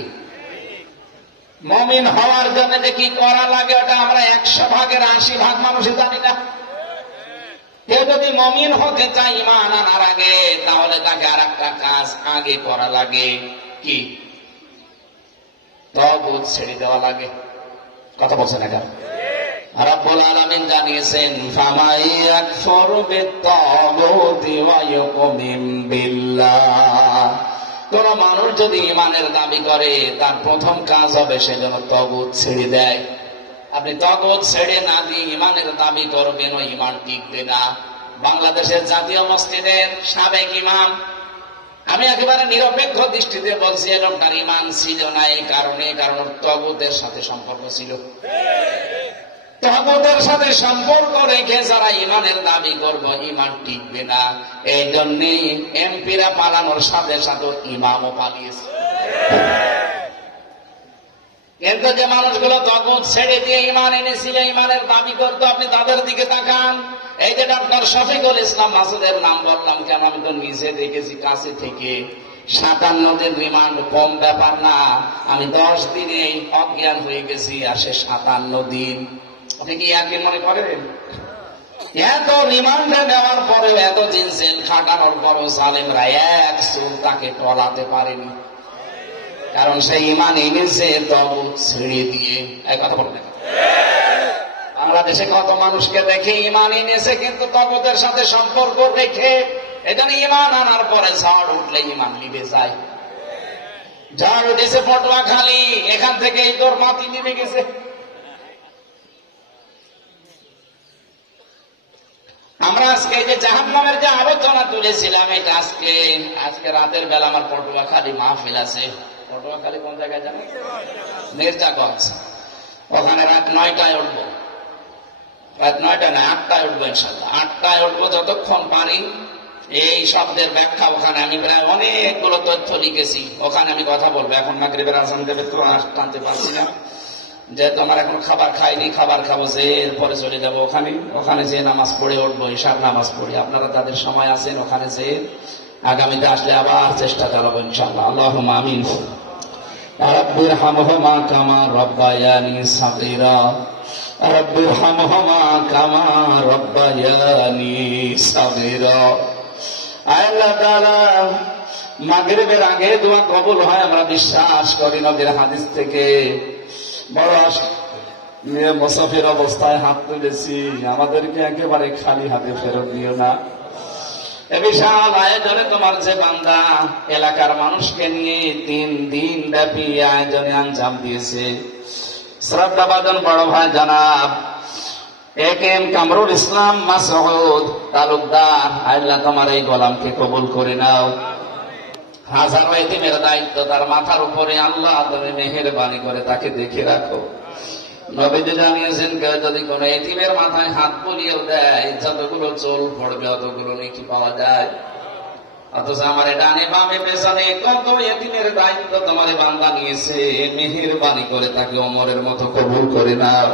মুমিন হওয়ার জন্য যে কি করা লাগে ওটা আমরা 100 ভাগের 80 ভাগ মানুষই জানি না। কেউ যদি মুমিন হতে চায় ঈমান আনার আগে, তাহলে তাকে আর একটা কাজ আগে করা লাগে। কি? তাগুত ছেড়ে দেওয়া লাগে। কথা বলছেন এখন? রব্বুল আলামিন জানিয়েছেন, ফামাই ইয়াকফুরু বিত-তাগুতি ওয়া ইউমিন বিল্লাহ, কোন মানুষ যদি ঈমানের দাবি করে তার প্রথম কাজ হবে সে যেন তাগুত ছেড়ে দেয়। আপনি তাগুত ছেড়ে না দিয়ে ঈমানের দাবি করবেন, ও ঈমান টিকবে না। বাংলাদেশের জাতীয় মসজিদের সাবেক ইমাম, আমি একেবারে নিরপেক্ষ দৃষ্টিতে বলছি, এ লোকটার ঈমান ছিল না এই কারণে, কারণ তাগুতের সাথে সম্পর্ক ছিল। তাগুতের সাথে সম্পর্ক রেখে যারা ঈমানের দাবি করবে ঈমান টিকবে না। এই জন্যই এমপিরা পালানোর সাথে সাথে ইমামও পালিয়েছে। কিন্তু যে মানুষগুলো তাগুত ছেড়ে দিয়ে ঈমান এনেছিল, ঈমানের দাবি করতো, আপনি তাদের দিকে তাকান। এই যে ডক্টর শফিকুল ইসলাম মাসুদের নাম বললাম কেন, আমি তো নিজে দেখেছি কাছে থেকে। 57 দিন রিমান্ড কম ব্যাপার না, আমি 10 দিনে অজ্ঞান হয়ে গেছি, আর সে 57 দিন। আপনি কি একদিন মনে করেন? এত রিমান্ডে নেওয়ার পরেও, এত দিন জেল খাটানোর পরেও জালেমরা এক চুল তাকে টলাতে পারেনি, কারণ সে ঈমান এনেছে তাগুত ছেড়ে দিয়ে। এই কথা বলবেন। বাংলাদেশে কত মানুষকে দেখে ঈমান এনেছে কিন্তু তাগুতের সাথে সম্পর্ক রেখে। এজন্য ঈমান আনার পরে ঝড় উঠলে ঈমান নিভে যায়। ঝড় উঠেছে পটুয়াখালী, এখান থেকেই তোর মাটি নিভে গেছে। আমরা আজকে এই যে জাহান্নামের যে আলোচনা তুলেছিলাম, এটা আজকে রাতের বেলা আমার পটুয়াখালী মাহফিল আছে। পটুয়াখালী কোন জায়গায় জানেন? মির্জাগঞ্জ। ওখানে রাত 9টায় উঠবো, রাত 9টা না 8টায় উঠবো ইনশাল্লাহ। 8টায় উঠবো, যতক্ষণ পারি এই শব্দের ব্যাখ্যা ওখানে আমি প্রায় অনেকগুলো তথ্য লিখেছি, ওখানে আমি কথা বলবো। এখন মাগরিবের আযান দেবে তো আর টানতে পারছি না, যেহেতু আমার এখন খাবার খাইনি, খাবার খাবো যে এরপরে চলে যাবো ওখানে যে নামাজ পড়ে উঠবো, ঈশার নামাজ পড়ি। আপনারা তাদের সময় আছেন ওখানে যে আগামীতে আসলে আবার চেষ্টা চালাবো ইনশাআল্লাহ। আল্লাহুম্মা আমিন। রাব্বিরহামহুমা কামা রাব্বায়ানি সাগীরা, রাব্বিরহামহুমা কামা রাব্বায়ানি সাগীরা। আল্লাহ তাআলা মাগরিবের আগে দোয়া কবুল হয় আমরা বিশ্বাস করি, নবীর হাদিস থেকে। বড় মুসাফির অবস্থায় হাত তুলেছি, আমাদেরকে একেবারে খালি হাতে ফেরত দিও না। এ বিশাল আয়োজনে তোমার যে বান্দা এলাকার মানুষকে নিয়ে 3 দিন ব্যাপী আয়োজনে আঞ্জাম দিয়েছে, শ্রদ্ধাভাজন বড় ভাই জনাব একেএম কামরুল ইসলাম মাসউদ তালুকদার, আল্লাহ তোমার এই গোলামকে কবুল করে নাও। হাজারো এতিমের দায়িত্ব তার মাথার উপরে, আল্লাহ তুমি মেহেরবানি করে তাকে দেখে রাখো। নবীজি জানিয়েছেন, কেউ যদি কোন এতিমের মাথায় হাত বুলিয়েও দেয়, যতগুলো চুল পড়বে অতগুলো নেকি পাওয়া যায়। অথচ আমার ডানে বামে পেছনে কত এতিমের দায়িত্ব তোমার বান্দা নিয়েছে, মেহেরবানি করে তাকে ওমরের মতো কবুল করে নাও।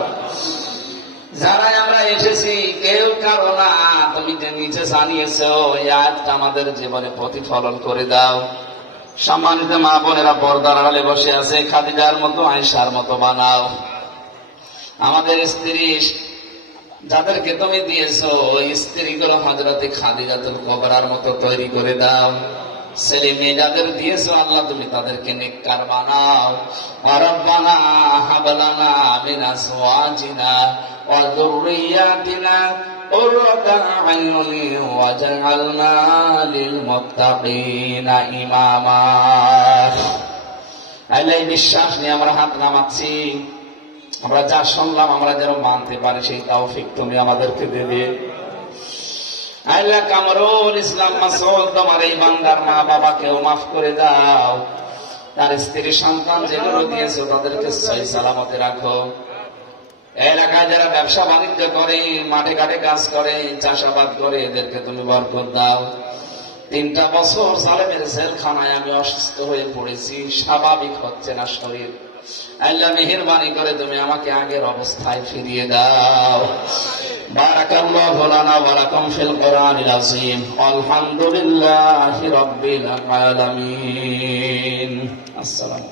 যারা আমরা এসেছি কেউ কারো না, তুমি যে নিচে জানিয়েছ এই আয়াতটা আমাদের জীবনে প্রতিফলন করে দাও। সম্মানিত মা বোনেরা পর্দার আড়ালে বসে আছে, খাদিজার মতো আয়েশার মতো বানাও। আমাদের স্ত্রী যাদেরকে তুমি দিয়েছো ওই স্ত্রীগুলো হযরতে খাদিজাতুল কুবরার মতো তৈরি করে দাও। ছেলে মেয়ে যাদের দিয়েছো আল্লাহ তুমি তাদেরকে নেককার বানাও। রব্বানা হাব লানা মিন আজওয়াজিনা ওয়া যুররিয়াতিনা কুররাতা আ'য়ুনি ওয়াজআলনা লিল মুত্তাকিনা ইমামা। আল্লাহ এই বিশ্বাস নিয়ে আমরা হাত নামাচ্ছি, আমরা যা শুনলাম আমরা যেন মানতে পারি সেই তৌফিক তুমি আমাদেরকে দেবে। আল্লাহ কামরুল ইসলাম মাসউদ তোমার এই বান্দার মা বাবাকেও মাফ করে দাও, তার স্ত্রী সন্তান যেগুলো দিয়েছো তাদেরকে সহি সালামতে রাখো। এলাকায় যারা ব্যবসা বাণিজ্য করে, মাঠে ঘাটে কাজ করে, চাষাবাদ করে, এদেরকে তুমি বরকত দাও। 3টা বছর সালেমের জেলখানায় আমি অসুস্থ হয়ে পড়েছি, স্বাভাবিক হচ্ছে না শরীর। আল্লাহ মেহেরবানি করে তুমি আমাকে আগের অবস্থায় ফিরিয়ে দাও। বারাকাল্লাহু লানা ওয়া লাকুম ফিল কুরআনিল আযীম। আলহামদুলিল্লাহি রাব্বিল আলামিন। আসসালামু